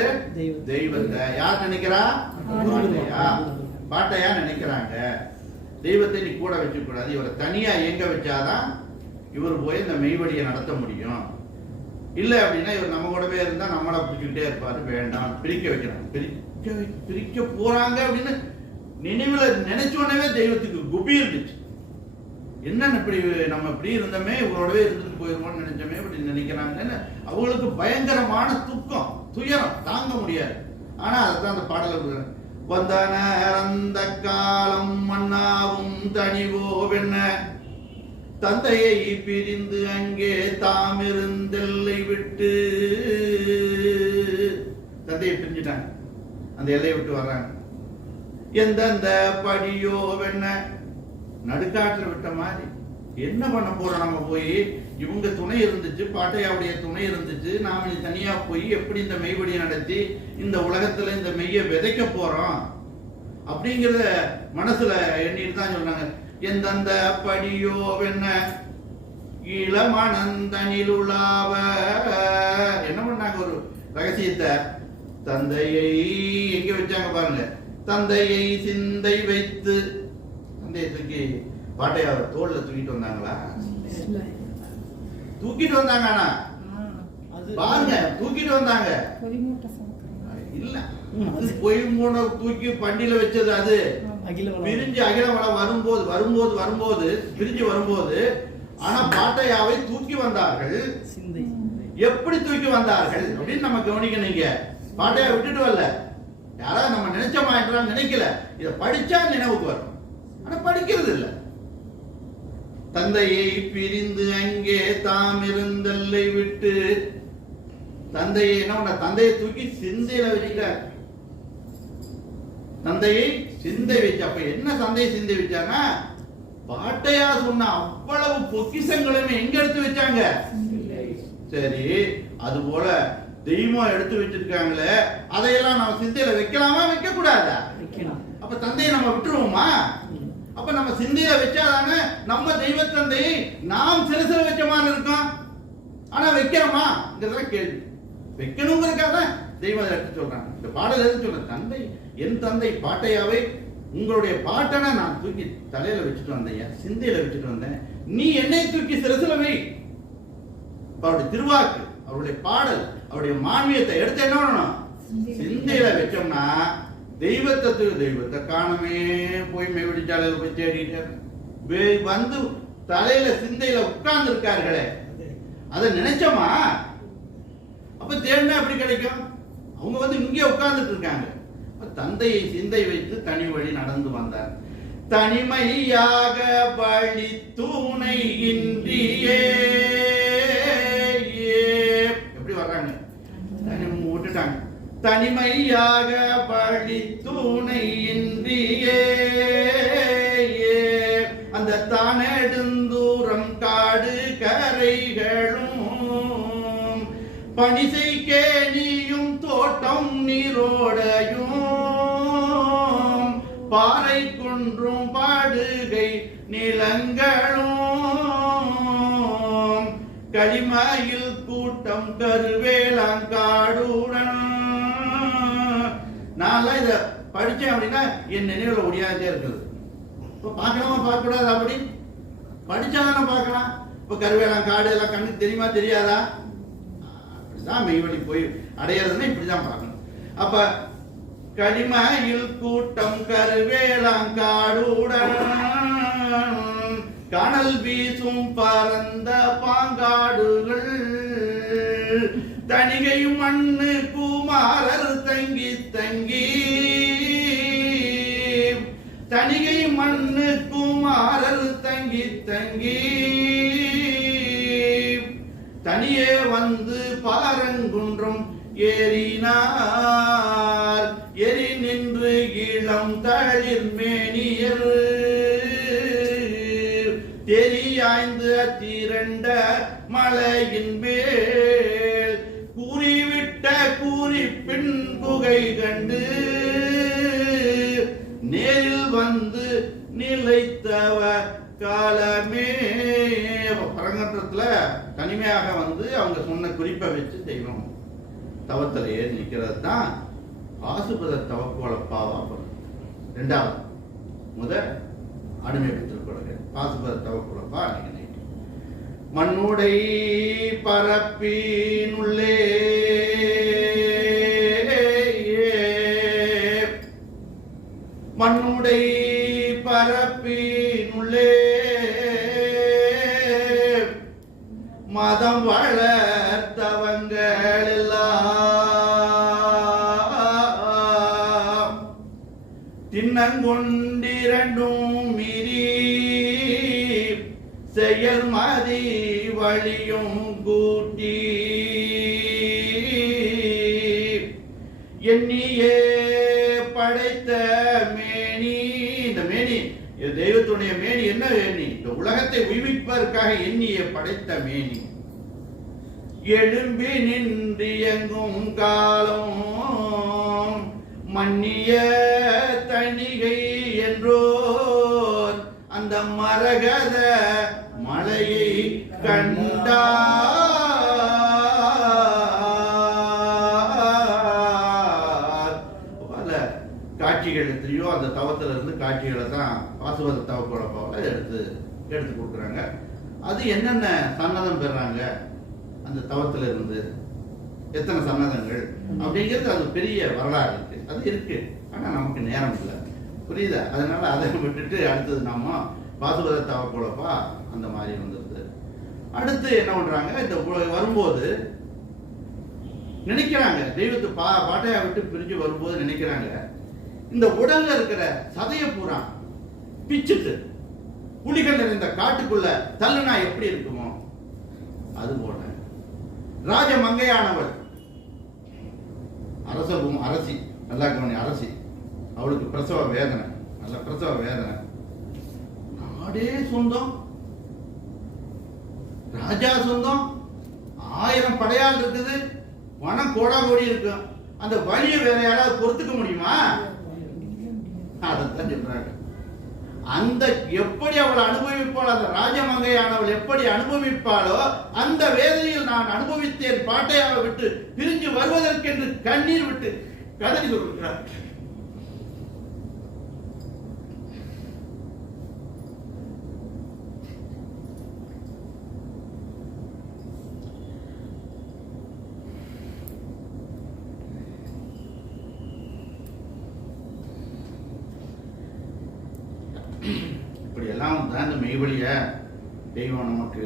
தெய்வத்தை. யார் நினைக்கிறா? பாட்டையா நினைக்கிறாங்க. தெய்வத்தை நீ கூட வச்சுக்க கூடாது. இவரை தனியா எங்க வச்சாதான் இவர் போய் இந்த மெய்வழியை நடத்த முடியும். இல்ல அப்படின்னா இவர் நம்ம கூடவே இருந்தா நம்மளை பிடிச்சுக்கிட்டே இருப்பாரு. வேண்டாம், பிரிக்க வைக்கிறாங்க. பிரிக்க போறாங்க அப்படின்னு நினைவுல நினைச்சோடனே தெய்வத்துக்கு குபி இருந்துச்சு. என்ன இப்படி நம்ம இப்படி இருந்தோமே, இவரோடவே இருந்துட்டு போயிருவோம்னு நினைச்சோமே அப்படின்னு நினைக்கிறாங்கன்னு அவங்களுக்கு பயங்கரமான துக்கம், துயரம் தாங்க முடியாது. ஆனா அதுதான் அந்த பாடல் வந்தன அந்த காலம் மன்னாவும் தனிவோவென்ன தந்தையை பிரிந்து அங்கே தாம் இருந்தெல்லை விட்டு. தந்தையை பிரிஞ்சுட்டாங்க. அந்த எல்லையை விட்டு வர்றாங்க. எந்தெந்த படியோ வெண்ண நடுக்காட்டில் விட்ட மாதிரி என்ன பண்ண போறோம் நம்ம போய்? இவங்க துணை இருந்துச்சு, பாட்டையாவுடைய துணை இருந்துச்சு, நாம தனியா போய் எப்படி இந்த மெய்வடியை நடத்தி இந்த உலகத்துல இந்த மெய்யை விதைக்க போறோம் அப்படிங்கிறத மனசுல எண்ணிட்டு தான் சொன்னாங்க. எந்தெந்த படியோ வெண்ண இளமனந்தனில் உலாவ என்ன பண்ணாங்க? ஒரு ரகசியத்தை தந்தையை எங்க வச்சாங்க பாருங்க. தந்தையை சிந்தை வைத்து, தந்தையை தூக்கி பாட்டையாவை தோல்ல தூக்கிட்டு வந்தாங்களா? தூக்கிட்டு வந்தாங்க. ஆனா பாருங்க, தூக்கிட்டு வந்தாங்க இல்ல, பொய் மூணு தூக்கி பண்டில வச்சது. அது பிரிஞ்சு அகிலவளம் வரும்போது பிரிஞ்சு வரும்போது, ஆனா பாட்டையாவை தூக்கி வந்தார்கள். எப்படி தூக்கி வந்தார்கள் அப்படின்னு நம்ம கவனிக்கணும். பாட்டையா விட்டுட்டு வரல, யாராவது நம்ம நினைச்சோமா என்றால் நினைக்கல. இதை படிச்சா நினைவுக்கு வரும், ஆனா படிக்கிறது இல்ல. தந்தையை பிரிந்து அங்கே தாம் இருந்தல்லை விட்டு, தந்தையை என்ன, தந்தையை தூக்கி சிந்தையில வச்சுட்டார். தந்தையை சிந்தை வச்சு, அப்ப என்ன தந்தையை சிந்தை வச்சாங்கன்னா, பாட்டையா சொன்ன அவ்வளவு பொக்கிஷங்களுமே எங்க எடுத்து வச்சாங்க? சரி, அது போல தெய்வம் எடுத்து வச்சிருக்காங்களே, அதையெல்லாம் நம்ம சிந்தையில வைக்கலாமா வைக்க கூடாதா? அப்ப தந்தையை நம்ம விட்டுருவோமா? அப்ப நம்ம சிந்தையில வச்சாதானே நம்ம தெய்வ தந்தையை நாம் சிறுசில வச்ச மாதிரி இருக்கோம். ஆனா வைக்கிறோமா? கேள்வி. வைக்கணுங்கிறதுக்காக தெய்வம் எடுத்து சொல்றாங்க. இந்த பாடல் எதுக்கு சொல்ற? தந்தை, என் தந்தை பாட்டையாவை உங்களுடைய பாட்டனை நான் தூக்கி தலையில வச்சுட்டு வந்தேன், சிந்தையில வச்சுட்டு வந்தேன். நீ என்னை தூக்கி சிறுசில வை. அவருடைய திருவாக்கு, அவருடைய பாடல், அவருடைய மான்மியத்தை எடுத்து என்ன பண்ணணும்? சிந்தையில வச்சோம்னா தெய்வத்தை காணமே போய் மெய்வடிச்சாலையில போய் தேடிட்டு வந்து தலையில சிந்தையில உட்கார்ந்து இருக்கார்களே, அதை நினைச்சோமா? அப்ப தேடினா எப்படி கிடைக்கும்? அவங்க வந்து இங்கே உட்கார்ந்துட்டு இருக்காங்க. தந்தையை சிந்தை வைத்து தனி வழி நடந்து வந்தார். தனிமையாக வழி துணை இன்றியே எப்படி வர்றாங்க? விட்டுட்டாங்க. தனிமையாக வழி துணை இன்றியே அந்த தானெடுந்தூரம் காடு கரைகளும் பணிசை கேணியும் தோட்டம் நீரோடையும் பாறை குன்றும் பாடுகை நிலங்களும் களிமயில் கூட்டம் கருவேலாங்காடுடன். நான் இத படிச்சேன் அப்படின்னா என் நினைவுல ஒடியாதே இருக்குது. இப்ப பார்க்கலாமா பார்க்க கூடாது? அப்படி படிச்சாதானே பார்க்கலாம். இப்ப கருவேலாங்காடு எல்லாம் கண்ணுக்கு தெரியுமா தெரியாதா? அப்படிதான் மெய்வழி போய் அடையிறதுன்னா இப்படிதான் பார்க்கணும். அப்ப களிமயில் கூட்டம் கருவேலாங்காடுடன் கனல் வீசும் பரந்த பாங்காடுகள் தணிகையும் மண்ணு குமாரர் தங்கி தங்கி தணிகை மண்ணு குமாரர் தங்கி தங்கி தனியே வந்து பாரங்குன்றம் ஏறினார். எரி நின்று இளம் தளிர் மேனியர் தெரியாய்ந்து திரண்ட மலையின் மேல் கூறிவிட்ட கூறிப்பின் குகை கண்டு நேரில் வந்து நிலைத்தவ காலமே. பரங்கற்றத்துல தனிமையாக வந்து அவங்க சொன்ன குறிப்பை வச்சு தெய்வம் தவத்தில் ஏறி நிற்கிறது தான் பாசுபத தவக்கோலப்பாவா. ரெண்டாவது முதல் அடிமை பெற்றுக்கொள்க பாசுபத தவக்கோலப்பா. மண்ணுடை பரப்பினுள்ளே மண்ணுடை பரப்பினுள்ளே மதம் வளர்த்தவங்கள் எல்லாம் தின்னங்கொண்டிரண்டும் மீறி செயல் மதி வழியும் கூட்டி எண்ணியே படைத்த மேனி. இந்த மேனி தெய்வத்துடைய மேனி என்ன மேனி? இந்த உலகத்தை உய்விப்பதற்காக எண்ணியே படைத்த மேனி. எழும்பி நின்றியங்கும் காலம் மன்னிய தணிகை என்றோர் அந்த மரகத மலையை கண்டார். பல காட்சிகள் எத்தனையோ அந்த தவத்துல இருந்து காட்சிகளை தான் பாசுபத தவக்குழப்பாவில் எடுத்து கொடுக்குறாங்க. அது என்னென்ன சன்னதம் பெறாங்க அந்த தவத்துல இருந்து, எத்தனை சன்னதங்கள் அப்படிங்கிறது அது பெரிய வரலாறு இருக்கு. அது இருக்கு, ஆனா நமக்கு நேரம் இல்லை, புரியுதா? அதனால அதை விட்டுட்டு அடுத்தது நாம பாசுபத தவக்குழப்பா அந்த மாதிரி வந்துருது. அடுத்து என்ன பண்றாங்க, இந்த வரும்போது நினைக்கிறாங்க, தெய்வத்தை பாட்டையா விட்டு பிரிஞ்சு வரும்போது நினைக்கிறாங்க, இந்த உடல்ல இருக்கிற சதைய பூரா பிச்சுட்டு புலிகள் நிறைந்த காட்டுக்குள்ள தள்ளுனா எப்படி இருக்குமோ அது போல ராஜ மங்கையானவள் அரசி, நல்லா கவனி, அரசி, அவளுக்கு பிரசவ வேதனை, நல்ல பிரசவ வேதனை. நாடே சொந்தம், ராஜா சொந்தம், 1000 படையாள் இருக்குது, பணம் கோடா கோடி இருக்கும். அந்த வழிய வேற யாராவது பொறுத்துக்க முடியுமா? அதைத்தான் சொல்றாங்க. அந்த எப்படி அவள் அனுபவிப்பாள், அந்த ராஜமங்கையானவள் எப்படி அனுபவிப்பாளோ அந்த வேதனையில் நான் அனுபவித்தேன் பாட்டையாவை விட்டு பிரிஞ்சு வருவதற்கென்று கண்ணீர் விட்டு கதறி சொல்கிறார். இப்படி எல்லாம் தான் இந்த மெய்வழிய தெய்வம் நமக்கு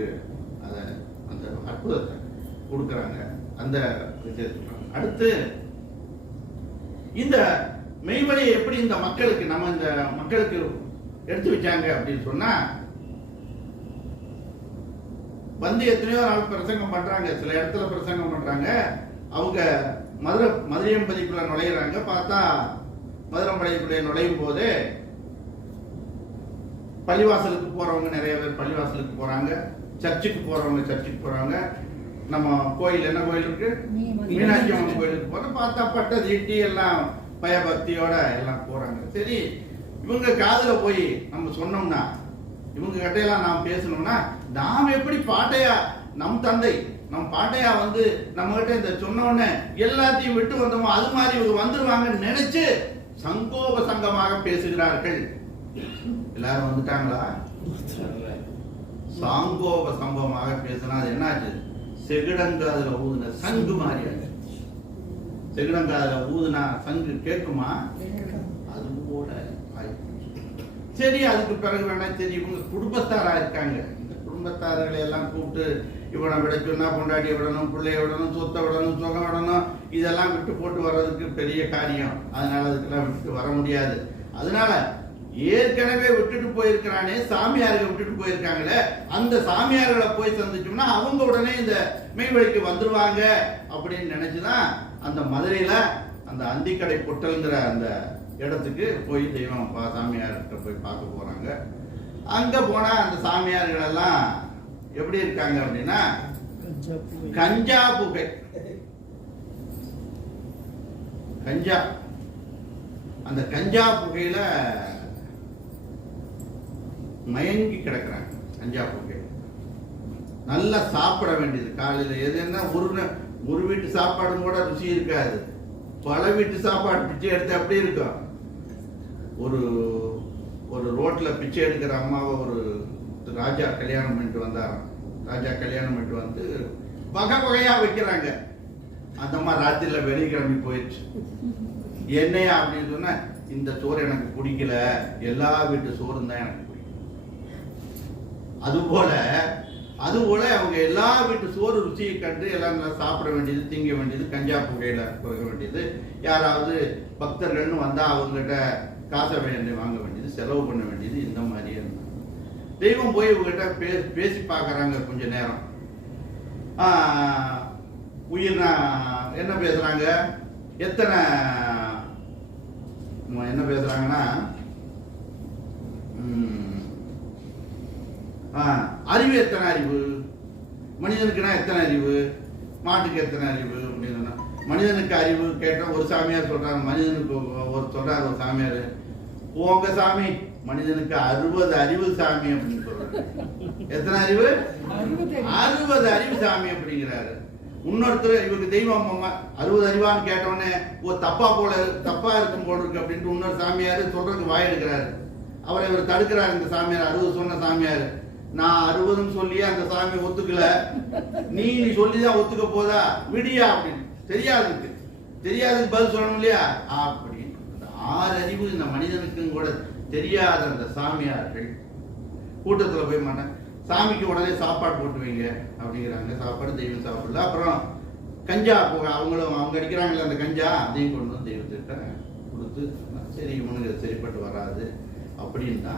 அதை அந்த அற்புதத்தை கொடுக்குறாங்க. அந்த அடுத்து இந்த மெய்வழியை எப்படி இந்த மக்களுக்கு நம்ம இந்த மக்களுக்கு எடுத்து வச்சாங்க அப்படின்னு சொன்னா, வந்து எத்தனையோ நாள் பிரசங்கம் பண்றாங்க, சில இடத்துல பிரசங்கம் பண்றாங்க. அவங்க மதுரையம்பதிக்குள்ள நுழையிறாங்க. பார்த்தா மதுரம்படைக்குள்ளே நுழையும் போது பள்ளிவாசலுக்கு போறவங்க நிறைய பேர் பள்ளிவாசலுக்கு போறாங்க, சர்ச்சுக்கு போறவங்க சர்ச்சுக்கு போறாங்க. நம்ம கோயில் என்ன கோயில் இருக்கு, மீனாட்சி அம்மன் கோயிலுக்கு போற பார்த்தா பட்ட தீட்டி எல்லாம் பயபக்தியோட எல்லாம் போறாங்க. சரி, இவங்க காதுல போய் நம்ம சொன்னோம்னா, இவங்க கிட்டையெல்லாம் நாம் பேசணும்னா, நாம் எப்படி பாட்டையா நம் தந்தை நம் பாட்டையா வந்து நம்ம கிட்ட இந்த சொன்னோன்னு எல்லாத்தையும் விட்டு வந்தோமோ அது மாதிரி இவங்க வந்துருவாங்கன்னு நினைச்சு சங்கோப சங்கமாக பேசுகிறார்கள். எல்லாரும் வந்துட்டாங்களா? சாங்கோப சம்பவமாக பேசினா அது என்னாச்சு? செகிடங்காதுல ஊதுன சங்கு மாதிரி. செகிடங்காதுல ஊதுனா சங்கு கேட்குமா? அது போல. சரி, அதுக்கு பிறகு வேணா, சரி இவங்க குடும்பத்தாரா இருக்காங்க, இந்த குடும்பத்தார்களை எல்லாம் கூப்பிட்டு இவனை விட சொன்னா பொண்டாட்டியை விடணும், பிள்ளைய விடணும், சொத்தை விடணும், சுகம் விடணும், இதெல்லாம் விட்டு போட்டு வர்றதுக்கு பெரிய காரியம். அதனால அதுக்கெல்லாம் விட்டுட்டு வர முடியாது. அதனால ஏற்கனவே விட்டுட்டு போயிருக்கிறானே, சாமியார்களை விட்டுட்டு போயிருக்காங்களே, அந்த சாமியார்களை போய் சந்திச்சோம்னா அவங்க உடனே இந்த மெய்வழிக்கு வந்துருவாங்க அப்படின்னு நினைச்சுதான் அந்த மதுரையில அந்த அந்திக்கடை பொட்டல்ங்கிற அந்த இடத்துக்கு போய் தெய்வம் சாமியார்கிட்ட போய் பார்க்க போறாங்க. அங்க போனா அந்த சாமியார்கள் எல்லாம் எப்படி இருக்காங்க அப்படின்னா, கஞ்சா புகை, கஞ்சா, அந்த கஞ்சா புகையில மயங்கி கிடக்குறாங்க. கஞ்சா புகை நல்லா சாப்பிட வேண்டியது. காலையில எதுன்னா ஒரு வீட்டு சாப்பாடும் கூட ருசி இருக்காது, பல வீட்டு சாப்பாடு பிச்சை எடுத்து அப்படி இருக்கும். ஒரு ரோட்ல பிச்சை எடுக்கிற அம்மாவை ஒரு ராஜா கல்யாணம் பண்ணிட்டு வந்தாராம். ராஜா கல்யாணம் பண்ணிட்டு வந்து வகை வகையா வைக்கிறாங்க. அந்த அம்மா ராத்திரில வெளிக்கிழமை போயிடுச்சு. என்னையா அப்படின்னு சொன்னா, இந்த சோறு எனக்கு பிடிக்கல, எல்லா வீட்டு சோறும் தான் எனக்கு பிடிக்கும். அதுபோல அவங்க எல்லா வீட்டு சோறு ருச்சியை கண்டு எல்லாம் சாப்பிட வேண்டியது, திங்க வேண்டியது, கஞ்சா புகையில கொடுக்க வேண்டியது. யாராவது பக்தர்கள்னு வந்தா அவங்ககிட்ட காசை வாங்க வேண்டியது, செலவு பண்ண வேண்டியது, இந்த மாதிரியே இருந்தாங்க. தெய்வம் போய் இவங்ககிட்ட பேசி பார்க்கறாங்க கொஞ்ச நேரம். உயிர்னா என்ன பேசுறாங்க? எத்தனை என்ன பேசுறாங்கன்னா அறிவு எத்தனை அறிவு, மனிதனுக்குன்னா எத்தனை அறிவு, மாட்டுக்கு எத்தனை அறிவு அப்படின்னு. மனிதனுக்கு அறிவு கேட்டால் ஒரு சாமியார் சொல்றாங்க, மனிதனுக்கு ஒரு சொல்றாரு ஒரு சாமியார், உங்க சாமி மனிதனுக்கு 60 அறிவு சாமி அப்படின்னு சொல்றாரு. எத்தனை அறிவு? 60 அறிவு சாமி அப்படிங்கிறாரு. இன்னொருத்தர் இவருக்கு தெய்வம் 60 அறிவான்னு கேட்டோடனே ஒரு தப்பா இருக்கும் போல இருக்கு அப்படின்ட்டு இன்னொரு சாமியார் சொல்றதுக்கு வாய் எடுக்கிறாரு. அவரை இவர் தடுக்கிறார். இந்த சாமியார் 60 சொன்ன சாமியார், நான் 60 சொல்லியே அந்த சாமி ஒத்துக்கல, நீ சொல்லிதான் ஒத்துக்க போதா, விடியா அப்படின்னு. தெரியாதுக்கு பதில் சொல்லணும் இல்லையா அப்படின்னு. 6 அறிவு இந்த மனிதனுக்கும் கூட தெரியாத அந்த சாமியார்கள் கூட்டத்தில் போய் மாட்டேன், சாமிக்கு உடனே சாப்பாடு போட்டு வைங்க அப்படிங்கிறாங்க. சாப்பாடு தெய்வம் சாப்பிடல. அப்புறம் கஞ்சா அவங்க அடிக்கிறாங்களே அந்த கஞ்சா, அதையும் கொண்டு வந்து தெய்வத்திட்ட கொடுத்து, சரி இவனுக்கு சரிப்பட்டு வராது அப்படின்னா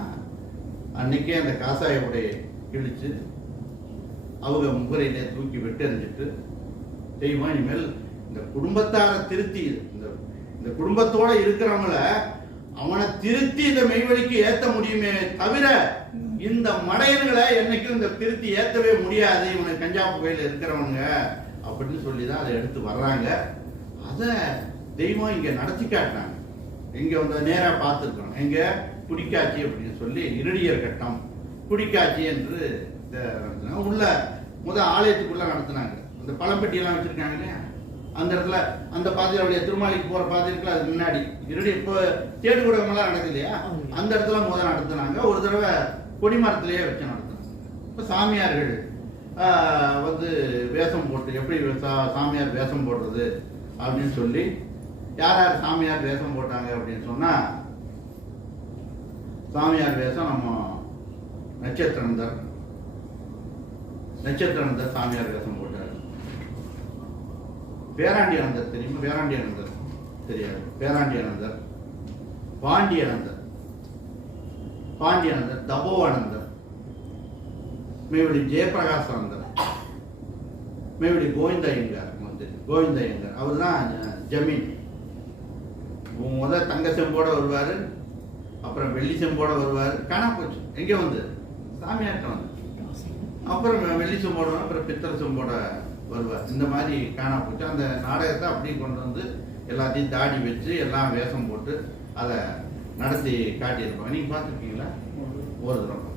அன்னைக்கே அந்த காசாய உடைய கிழிச்சு அவங்க முகரையிலே தூக்கி வெட்டறிஞ்சிட்டு தெய்வம் இனிமேல் இந்த குடும்பத்தாரை திருத்தி, இந்த குடும்பத்தோட இருக்கிறவங்கள அவனை திருத்தி இந்த மெய்வழிக்கு ஏத்த முடியுமே தவிர இந்த மடையன்களை என்னைக்கும் இந்த திருத்தி ஏத்தவே முடியாது, இவனுக்கு கஞ்சா புகையில இருக்கிறவங்க அப்படின்னு சொல்லிதான் அதை எடுத்து வர்றாங்க. அதை தெய்வம் இங்க நடத்தி காட்டினாங்க. இங்க வந்து நேரா பார்த்துருக்கோம். எங்க குடிக்காட்சி அப்படின்னு சொல்லி இருடியர் கட்டம் குடிக்காட்சி என்று உள்ள ஆலயத்துக்குள்ள நடத்தினாங்க. அந்த பழம்பெட்டி எல்லாம் வச்சிருக்காங்க இல்லையா, அந்த இடத்துல அந்த பாதையில அப்படியே திருமாலிக்கு போற பாதை இருக்குல்ல, அதுக்கு முன்னாடி இருடி இப்போ தேடு கூடமெல்லாம் நடக்குது இல்லையா, அந்த இடத்துல நடத்தினாங்க. ஒரு தடவை கொடிமரத்திலேயே வச்சு நடத்தினாங்க. இப்போ சாமியார்கள் வந்து வேஷம் போட்டு எப்படி சாமியார் வேஷம் போடுறது அப்படின்னு சொல்லி யார் சாமியார் வேஷம் போட்டாங்க அப்படின்னு சொன்னா, சாமியார் வேஷம் நம்ம நட்சத்திரந்தர் சாமியார் வேஷம் போட்டார். பேராண்டி அனந்தர் தெரியுமா? பேராண்டி அனந்தர் தெரியாது. பேராண்டி அனந்தர், பாண்டி அனந்தர், தபோ அனந்தர், மேவடி ஜெயபிரகாஷ் அனந்தர், மேவடி கோவிந்த ஐயங்கார். கோவிந்த ஐயங்கார் அவர் தான் ஜமீன். முதல் தங்க செம்போட வருவாரு, அப்புறம் வெள்ளி செம்போட வருவாரு. காணா போச்சு எங்க வந்து சாமியார்ட்ட வந்து, அப்புறம் வெள்ளி செம்போட, அப்புறம் பித்தளை செம்போட வருவார். இந்த மாதிரி காணா போச்சு. அந்த நாடகத்தை அப்படியே கொண்டு வந்து எல்லாத்தையும் தாடி வச்சு எல்லாம் வேஷம் போட்டு அதை நடத்தி காட்டியிருப்பாங்க. நீங்க பார்த்துருக்கீங்களா? ஒரு தடவை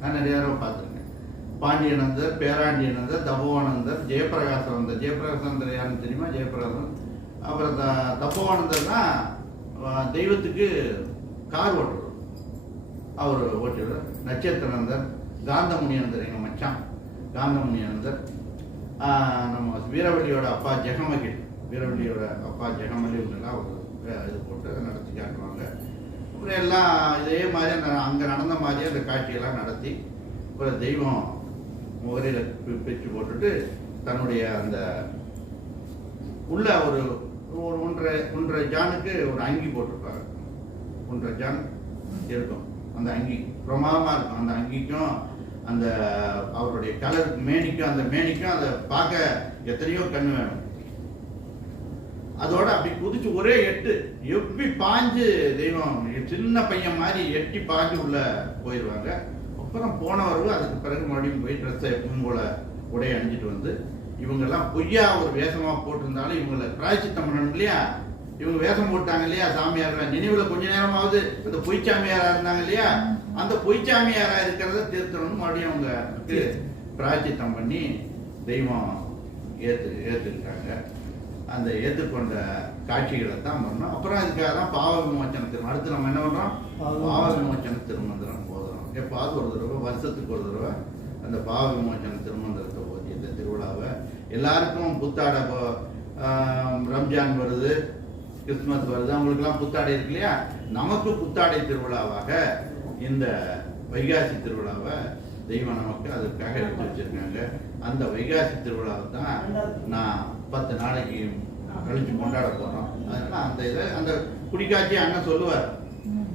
நான் நிறைய தடவை பார்த்துருக்கேன். பாண்டியனந்தர், பேராண்டியனந்தர், தபோவானந்தர், ஜெயபிரகாசனந்தர். ஜெயபிரகாசனந்தர் யாருன்னு தெரியுமா? ஜெயபிரகாசன். அப்புறம் தப்போவானந்தர்னா தெய்வத்துக்கு கார் ஓட்டுறது, அவர் ஓட்டுறார். நட்சத்திரனந்தர், காந்தமுனியனந்தர் எங்க மச்சான் காந்தமுனியனந்தர். நம்ம வீரவள்ளியோட அப்பா ஜெகமகில், வீரவள்ளியோட அப்பா ஜெகமகில்லாம் ஒரு இது போட்டு நடத்தி காட்டுவாங்க. அப்புறம் எல்லாம் இதே மாதிரி அந்த அங்கே நடந்த மாதிரி அந்த காட்சியெல்லாம் நடத்தி ஒரு தெய்வம் முகரையில் பிச்சு போட்டுட்டு தன்னுடைய அந்த உள்ள ஒரு ஒன்றரை ஜானுக்கு ஒரு அங்கி போட்டிருப்பாங்க. 1.5 ஜான் இருக்கும் அந்த அங்கி, பிரமாதமாக இருக்கும். அந்த அங்கிக்கும் அந்த அவருடைய கலர் மேனிக்கும், அந்த மேனிக்கும் அதை பார்க்க எத்தனையோ கண்ணு வேணும். அதோட அப்படி குதிச்சு ஒரே எட்டு எப்படி பாஞ்சு தெய்வம் சின்ன பையன் மாதிரி எட்டி பாஞ்சு உள்ள போயிடுவாங்க. அப்புறம் போனவர்கள் அதுக்கு பிறகு மறுபடியும் போய் ட்ரெஸ்ஸை எப்பவும் போல உடைய அணிஞ்சிட்டு வந்து, இவங்கெல்லாம் பொய்யா ஒரு வேஷமா போட்டிருந்தாலும் இவங்களை பிராய்ச்சித்தம் பண்ணணும் இல்லையா. இவங்க வேஷம் போட்டாங்க இல்லையா சாமியார், நினைவுல கொஞ்ச நேரமாவது அந்த பொய்ச்சாமியாரா இருந்தாங்க இல்லையா, அந்த பொய்ச்சாமியாரா இருக்கிறத திருத்தணும்னு மறுபடியும் அவங்க பிராய்ச்சித்தம் பண்ணி தெய்வம் ஏத்துக்கிட்டாங்க. அந்த ஏற்றுக்கொண்ட காட்சிகளை தான் பண்ணோம். அப்புறம் அதுக்காக தான் பாவ விமோச்சன திருமணம். அடுத்து நம்ம என்ன பண்றோம்? பாவ விமோச்சன திருமந்திரம் போதுறோம். எப்பாவது ஒரு தடவை, வருஷத்துக்கு ஒரு தடவை அந்த பாவ விமோச்சன திருமந்திரத்தை போதி இந்த திருவிழாவை எல்லாருக்கும் புத்தாடை. ரம்ஜான் வருது, கிறிஸ்துமஸ் வருது, அவங்களுக்குலாம் புத்தாடை இருக்கு இல்லையா. நமக்கு புத்தாடை திருவிழாவாக இந்த வைகாசி திருவிழாவை தெய்வம் நமக்கு அதுக்காக எடுத்து வச்சிருக்காங்க. அந்த வைகாசி திருவிழாவை தான் நான் 10 நாளைக்கு கழிச்சு கொண்டாட போறோம். அதனால அந்த இதை அந்த குடிக்காட்சி அண்ணன் சொல்லுவார்,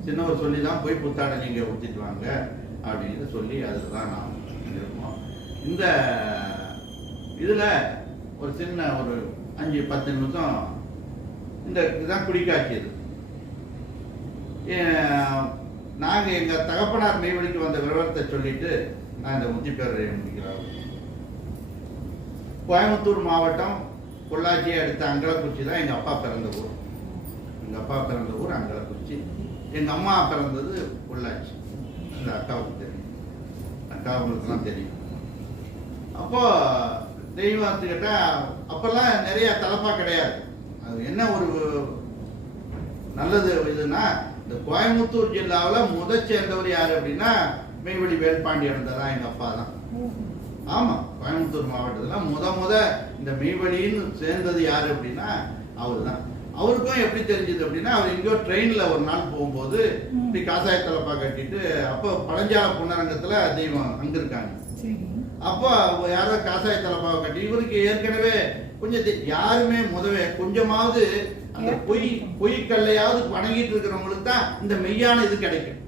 சின்னவர் சொல்லி தான் போய் புத்தாடை நீங்க ஊத்திட்டு வாங்க அப்படின்னு சொல்லி அதுல தான் நாம் இருக்கோம். இந்த இதுல ஒரு சின்ன ஒரு 5-10 நிமிஷம் இந்த இதுதான் குடிக்காட்சியது. நாங்கள் எங்கள் தகப்பனார் மெய்வழிக்கு வந்த விவரத்தை சொல்லிட்டு நான் இந்த முத்திப்பேரை முடிக்கிறோம். கோயம்புத்தூர் மாவட்டம் பொள்ளாச்சியை அடுத்த அங்கலக்குறிச்சி தான் எங்கள் அப்பா பிறந்த ஊர். எங்கள் அப்பா பிறந்த ஊர் அங்கலக்குறிச்சி. எங்கள் அம்மா பிறந்தது பொள்ளாச்சி. அந்த அக்காவுக்கு தெரியும், அக்காவுக்குலாம் தெரியும். அப்போ தெய்வத்துக்கிட்ட அப்பெல்லாம் நிறைய தலப்பா கிடையாது. அது என்ன ஒரு நல்லது இதுன்னா, இந்த கோயம்புத்தூர் ஜில்லாவில் சேர்ந்தவர் யாரு அப்படின்னா மெய்வழி வேல்பாண்டியன் தான் எங்க அப்பா தான். ஆமா, கோயம்புத்தூர் மாவட்டத்தில் இந்த மெய்வழின்னு சேர்ந்தது யாரு அப்படின்னா அவரு தான். அவருக்கும் எப்படி தெரிஞ்சது அப்படின்னா, அவர் எங்கேயோ ட்ரெயின்ல ஒரு நாள் போகும்போது இப்படி காசாய தலப்பா கட்டிட்டு, அப்போ பழஞ்சால புன்னரங்கத்துல தெய்வம் அங்க இருக்காங்க. அப்போ யாரோ காசாய தலப்பாவை கட்டி, இவருக்கு ஏற்கனவே கொஞ்சம் யாருமே கொஞ்சமாவது அந்த பொய்க்கல்லையாவது வணங்கிட்டு இருக்கிறவங்களுக்கு தான் இந்த மெய்யான இது கிடைக்கும்.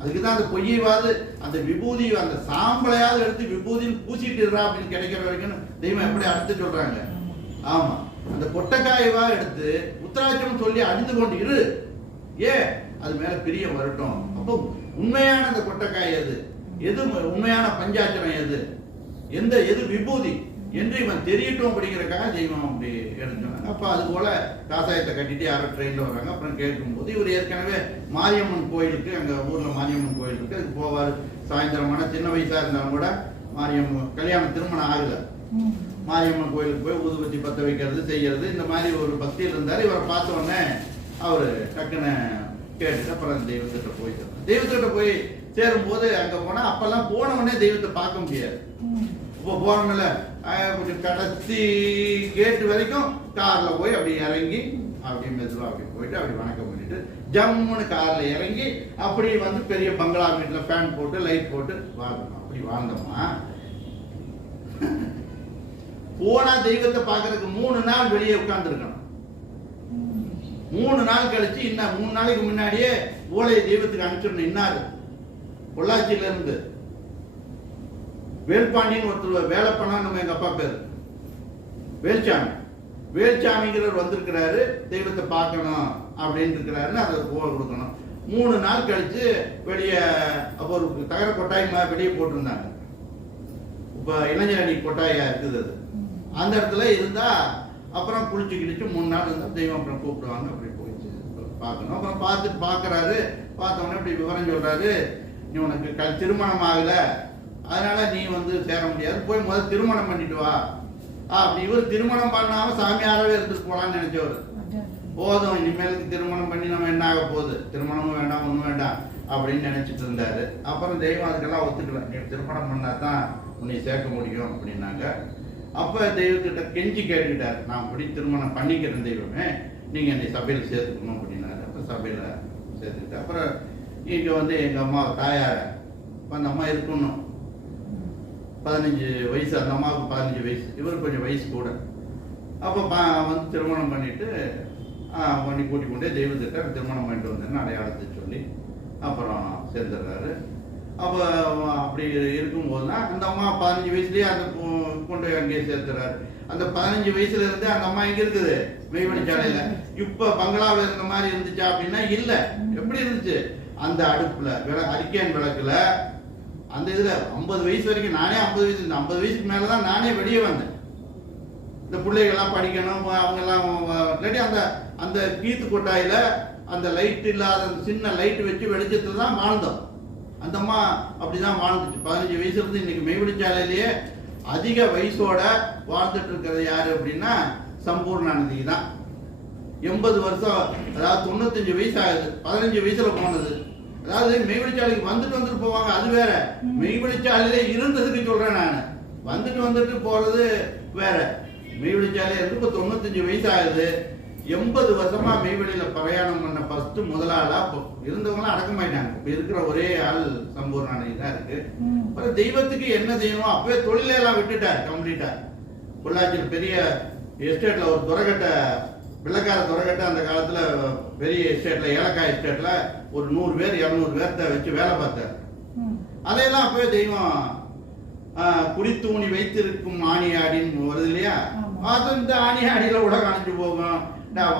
அதுக்குதான் அந்த பொய்யவாது அந்த விபூதி அந்த சாம்பலையாவது எடுத்து விபூதியில் பூசிட்டு அப்படின்னு கிடைக்கிற வரைக்கும் தெய்வம் எப்படி அடுத்து சொல்றாங்க. ஆமா, அந்த கொட்டைக்காயவா எடுத்து உத்தராட்சம் சொல்லி அடித்து கொண்டு இரு, அது மேல பிரியம் வரட்டும். அப்போ உண்மையான அந்த கொட்டைக்காய் எது உண்மையான பஞ்சாட்சரம் எது விபூதி என்று இவன் தெரியட்டும் அப்படிங்கிறக்காக தெய்வம் அப்படி எடுத்துனாங்க. அப்போ அது போல காசாயத்தை கட்டிட்டு யாரோ ட்ரெயின்ல வர்றாங்க. அப்புறம் கேட்கும்போது இவர் ஏற்கனவே மாரியம்மன் கோயிலுக்கு, அங்க ஊர்ல மாரியம்மன் கோயில் இருக்கு, அதுக்கு போவார். சாயந்தரமான சின்ன வயசா இருந்தாலும் கூட மாரியம்மன் கல்யாணம் திருமணம் ஆகல, மாரியம்மன் கோயிலுக்கு போய் ஊதுபத்தி பத்த வைக்கிறது செய்யறது இந்த மாதிரி ஒரு பக்தியில் இருந்தார். இவரை பார்த்த உடனே அவரு டக்குன்னு கேட்டுட்டு அப்புறம் தெய்வத்திட்ட போய் சேரும்போது அங்க போனா அப்பெல்லாம் போன உடனே தெய்வத்தை பார்க்க முடியாது. இப்போ போறோம்ல, கொஞ்சம் கடைசி கேட்டு வரைக்கும் கார்ல போய் அப்படி இறங்கி அப்படி மெதுவா அப்படி போயிட்டு அப்படி வணக்கம் பண்ணிட்டு ஜம்முன்னு கார்ல இறங்கி அப்படி பெரிய பங்களா வீட்டுல ஃபேன் போட்டு லைட் போட்டு வாழ்ந்தோம். அப்படி வாழ்ந்தோமா, போனா தெய்வத்தை பார்க்கறதுக்கு 3 நாள் வெளியே உட்கார்ந்து இருக்கணும். 3 நாள் கழிச்சு இன்னும் 3 நாளைக்கு முன்னாடியே ஓலையை தெய்வத்துக்கு அனுப்பிச்சிடணும். இன்னாரு பொள்ளாச்சியில இருந்து வேல்பாண்டியன் ஒருத்தர் வேலை பண்ணா, நம்ம எங்க அப்பா பேரு வேல்சாமிங்கிறவர் வந்திருக்கிறாரு, தெய்வத்தை பார்க்கணும் அப்படின்னு இருக்கிறாருன்னு அதை கொடுக்கணும். 3 நாள் கழிச்சு வெளியே ஒரு தகர கொட்டாய் வெளியே போட்டிருந்தாங்க. இப்ப இளைஞரணி கொட்டாயா இருக்குது, அந்த இடத்துல இருந்தா அப்புறம் குளிச்சு கிழிச்சு 3 நாள் இருந்தா தெய்வம் அப்புறம் கூப்பிடுவாங்க. அப்படி போயிடுச்சு பார்க்கணும். அப்புறம் பார்த்துட்டு பார்க்கறாரு. பார்த்தவொடனே இப்படி விவரம் சொல்றாரு, நீ உனக்கு திருமணம் ஆகல, அதனால நீ சேர முடியாது, போய் முதல்ல திருமணம் பண்ணிட்டு வா. அப்படி இவர் திருமணம் பண்ணாம சாமியாரவே இருந்துட்டு போலான்னு நினைச்சவர். போதும், இனிமேலுக்கு திருமணம் பண்ணி நம்ம என்ன ஆக போகுது, திருமணமும் வேண்டாம் ஒண்ணும் வேண்டாம் அப்படின்னு நினைச்சிட்டு இருந்தாரு. அப்புறம் தெய்வம் அதுக்கெல்லாம் ஒத்துக்கல, நீ திருமணம் பண்ணா தான் உன்னை சேர்க்க முடியும் அப்படின்னாங்க. அப்ப தெய்வத்திட்ட கெஞ்சி கேட்டுக்கிட்டாரு, நான் அப்படி திருமணம் பண்ணிக்கிறேன் தெய்வமே, நீங்க என்னை சபையில சேர்த்துக்கணும் அப்படின்னாரு. அப்ப சபையில சேர்த்துக்கிட்டு அப்புறம் இங்க எங்க அம்மா தாயார அந்த அம்மா இருக்கணும் 15 வயசு, அந்த அம்மாவுக்கு 15 வயசு, இவருக்கு கொஞ்சம் வயசு கூட. அப்போ திருமணம் பண்ணிட்டு பண்ணி கூட்டி கொண்டே தெய்வத்திட்ட திருமணம் பண்ணிட்டு வந்தேன்னு அடையாளத்தை சொல்லி அப்புறம் சேர்ந்துடுறாரு. அப்போ அப்படி இருக்கும்போது தான் அந்த அம்மா 15 வயசுலயே அந்த கொண்டு அங்கேயே சேர்த்துறாரு. அந்த 15 வயசுல இருந்து அந்த அம்மா எங்க இருக்குது, மெய்வழிச்சாலையில. இப்ப பங்களாவில் இருந்த மாதிரி இருந்துச்சா அப்படின்னா இல்ல. எப்படி இருந்துச்சு, அந்த அடுப்புல அரிக்கேன் விளக்குல அந்த இதுல 50 வயசு வரைக்கும் நானே 50 வயசுக்கு மேலதான் நானே வெளியே வந்தேன். இந்த பிள்ளைகள் எல்லாம் படிக்கணும், அவங்க எல்லாம் இல்லாட்டி அந்த அந்த கீத்து கொட்டாயில அந்த லைட் இல்லாத சின்ன லைட் வச்சு வெளிச்சத்துல தான் வாழ்ந்தோம். அந்த அம்மா அப்படிதான் வாழ்ந்துச்சு. 15 வயசுல இருந்து இன்னைக்கு மெய்வழிச்சாலையிலேயே அதிக வயசோட வாழ்ந்துட்டு இருக்கிறது யாரு அப்படின்னா சம்பூர்ணானந்தி தான். 80 வருஷம், அதாவது 95 வயசு ஆகுது. 15 வயசுல போனது. அதாவது மெய்வழிச்சாலைக்கு வந்துட்டு போவாங்க, அது வேற. மெய்வழிச்சாலையில இருந்ததுக்கு சொல்றேன் நான், வந்துட்டு போறது வேற. மெய்வழிச்சாலையில இருந்து இப்ப 95 வயசு ஆகுது. 80 வருஷமா மெய்வெளியில பிரயாணம் பண்ண ஃபர்ஸ்ட் முதலாளா இருந்தவங்களாம் அடக்கமாயிட்டாங்க. இப்ப இருக்கிற ஒரே ஆள் சம்பூர்ணானந்தி தான் இருக்கு. அப்புறம் தெய்வத்துக்கு என்ன செய்யணும், அப்பவே தொழிலெல்லாம் விட்டுட்டார் கம்ப்ளீட்டா. பொள்ளாச்சியில் பெரிய எஸ்டேட்ல ஒரு துறைக்கட்டை, வெள்ளக்கார துறைக்கட்டை, அந்த காலத்துல பெரிய எஸ்டேட்ல, ஏலக்காய் எஸ்டேட்ல ஒரு 100 பேர் 200 பேர்த்த வச்சு வேலை பார்த்தார். அதையெல்லாம் அப்பவே தெய்வம் குடித்தூணி வைத்திருக்கும் ஆணியாடின்னு வருது இல்லையா, அது இந்த ஆணியாடியில உலகம் அணைஞ்சு போகும்.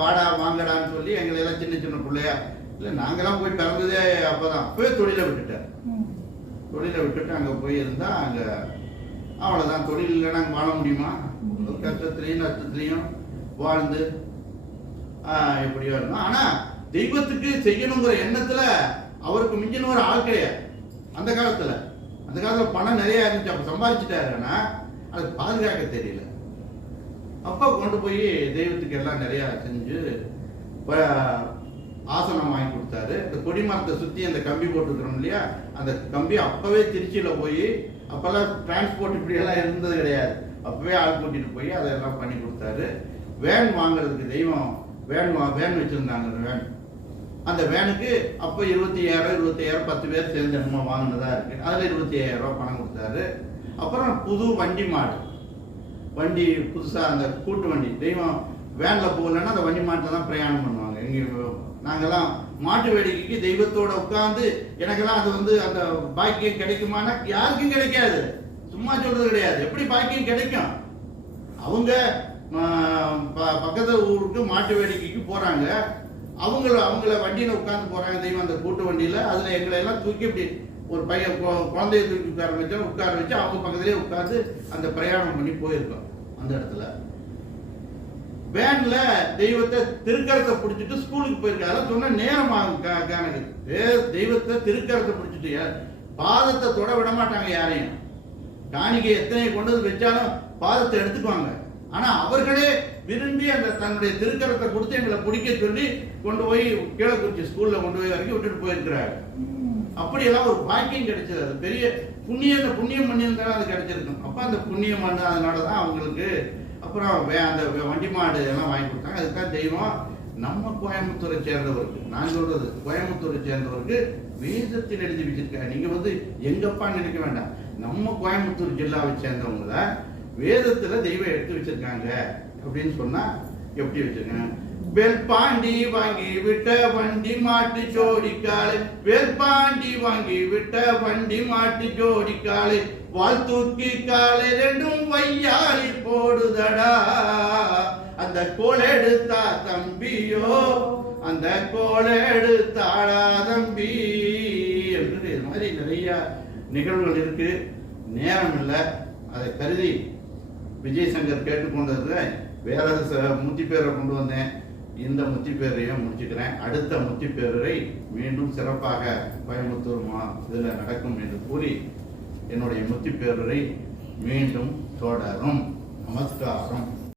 வாடா வாங்கடான்னு சொல்லி எங்களை எல்லாம் சின்ன சின்ன பிள்ளையா இல்லை நாங்கெல்லாம் போய் பிறந்ததே அப்பதான் போய் தொழிலை விட்டுட்டார். தொழிலை விட்டுட்டு அங்கே போய் இருந்தா அங்கே அவ்வளோதான். தொழில் இல்லைன்னா அங்கே வாழ முடியுமா? கஷ்டத்துலையும் நஷ்டத்துலையும் வாழ்ந்து எப்படியோ இருந்தோம். ஆனா தெய்வத்துக்கு செய்யணுங்கிற எண்ணத்துல அவருக்கு மிஞ்சின ஒரு ஆள் கிடையாது. அந்த காலத்துல பணம் நிறைய இருந்துச்சு, அப்ப சம்பாதிச்சுட்டாருன்னா அதை பாதுகாக்க தெரியல. அப்பா கொண்டு போய் தெய்வத்துக்கு எல்லாம் நிறைய செஞ்சு ஆசனம் வாங்கி கொடுத்தாரு. இந்த கொடிமரத்தை சுத்தி அந்த கம்பி போட்டுக்கிறோம் இல்லையா, அந்த கம்பி அப்பவே திருச்சியில போய், அப்பெல்லாம் டிரான்ஸ்போர்ட் இப்படி எல்லாம் இருந்தது கிடையாது, அப்பவே ஆள் கூட்டிட்டு போய் அதெல்லாம் பண்ணி கொடுத்தாரு. வேன் வாங்குறதுக்கு தெய்வம் வேன் வச்சிருந்தாங்க. வேன், அந்த வேனுக்கு அப்போ 25,000 10 பேர் சேர்ந்து என்னமோ வாங்கினதா இருக்கு. அதுல 25,000 ரூபாய் பணம் கொடுத்தாரு. அப்புறம் புது வண்டி புதுசா அந்த கூட்டு வண்டி, தெய்வம் வேன்ல போகலன்னா அந்த வண்டி மாட்டில் தான் பிரயாணம் பண்ணுவாங்க. நாங்கெல்லாம் மாட்டு வேடிக்கைக்கு தெய்வத்தோட உட்கார்ந்து, எனக்கெல்லாம் அது அந்த பாக்கியம் கிடைக்குமானா யாருக்கும் கிடைக்காது, சும்மா சொல்றது கிடையாது. எப்படி பாக்கியம் கிடைக்கும்? அவங்க பக்கத்து ஊருக்கு மாட்டு வேடிக்கைக்கு போறாங்க, அவங்கள வண்டியில உட்கார்ந்து போறாங்க தெய்வம் அந்த கூட்டு வண்டியில. அதுல எங்களை எல்லாம் தூக்கி இப்படி ஒரு பையன் குழந்தைய தூக்கி உட்கார வச்சு அவங்க பக்கத்திலேயே உட்கார்ந்து அந்த பிரயாணம் பண்ணி போயிருக்கோம். அந்த இடத்துல வேன்ல தெய்வத்தை திருக்கரத்தை பிடிச்சிட்டு ஸ்கூலுக்கு போயிருக்காங்க. அதெல்லாம் சொன்ன நேரம் ஆகும் கணக்கு. தெய்வத்தை திருக்கரத்தை பிடிச்சிட்டு பாதத்தை தொட விட மாட்டாங்க யாரையும். காணிக்கை எத்தனை கொண்டு வந்து வச்சாலும் பாதத்தை எடுத்துக்குவாங்க. ஆனா அவர்களே விரும்பி அந்த தன்னுடைய திருக்கரத்தை கொடுத்து எங்களை பிடிக்க சொல்லி கொண்டு போய் கீழக்குறிச்சி ஸ்கூல்ல கொண்டு போய் வரைக்கும் விட்டுட்டு போயிருக்கிறாங்க. அப்படியெல்லாம் ஒரு பாக்கியம் கிடைச்சது. அது பெரிய புண்ணியம் பண்ணியிருந்தாலும் அது கிடைச்சிருக்கும். அப்ப அந்த புண்ணியம் பண்ண அதனாலதான் அவங்களுக்கு அப்புறம் அந்த வண்டி மாடு எல்லாம் வாங்கி கொடுத்தாங்க. அதுதான் தெய்வம் நம்ம கோயம்புத்தூரை சேர்ந்தவருக்கு, நான் சொல்றது கோயம்புத்தூரை சேர்ந்தவருக்கு வேதத்தில் எழுதி வச்சிருக்காங்க. நீங்க எங்கப்பா நினைக்க வேண்டாம், நம்ம கோயம்புத்தூர் ஜில்லாவை சேர்ந்தவங்கள வேதத்துல தெய்வம் எடுத்து வச்சிருக்காங்க அப்படின்னு சொன்னா எப்படி வச்சிருக்காங்க? வெல்பாண்டி வாங்கி விட்ட வண்டி மாட்டு ஜோடிக்காலை, வெல்பாண்டி வாங்கி விட்ட வண்டி மாட்டு ஜோடிக்காலை, வால் தூக்கி காலை ரெண்டும் வையாளி போடுதடா, அந்த கோலெடுத்தா தம்பியோ, அந்த கோலெடுத்தாடா தம்பி என்று இது மாதிரி நிறைய நிகழ்வுகள் இருக்கு. நேரம் இல்லை, அதை கருதி விஜய் சங்கர் கேட்டுக்கொண்டது வேற முத்திப்பேரை கொண்டு வந்தேன். இந்த முத்திப்பேரையும் முடிச்சுக்கிறேன். அடுத்த முத்திப்பேரரை மீண்டும் சிறப்பாக கோயம்புத்தூர் இதில் நடக்கும் என்று கூறி என்னுடைய முத்திப்பேரரை மீண்டும் தொடரும். நமஸ்காரம்.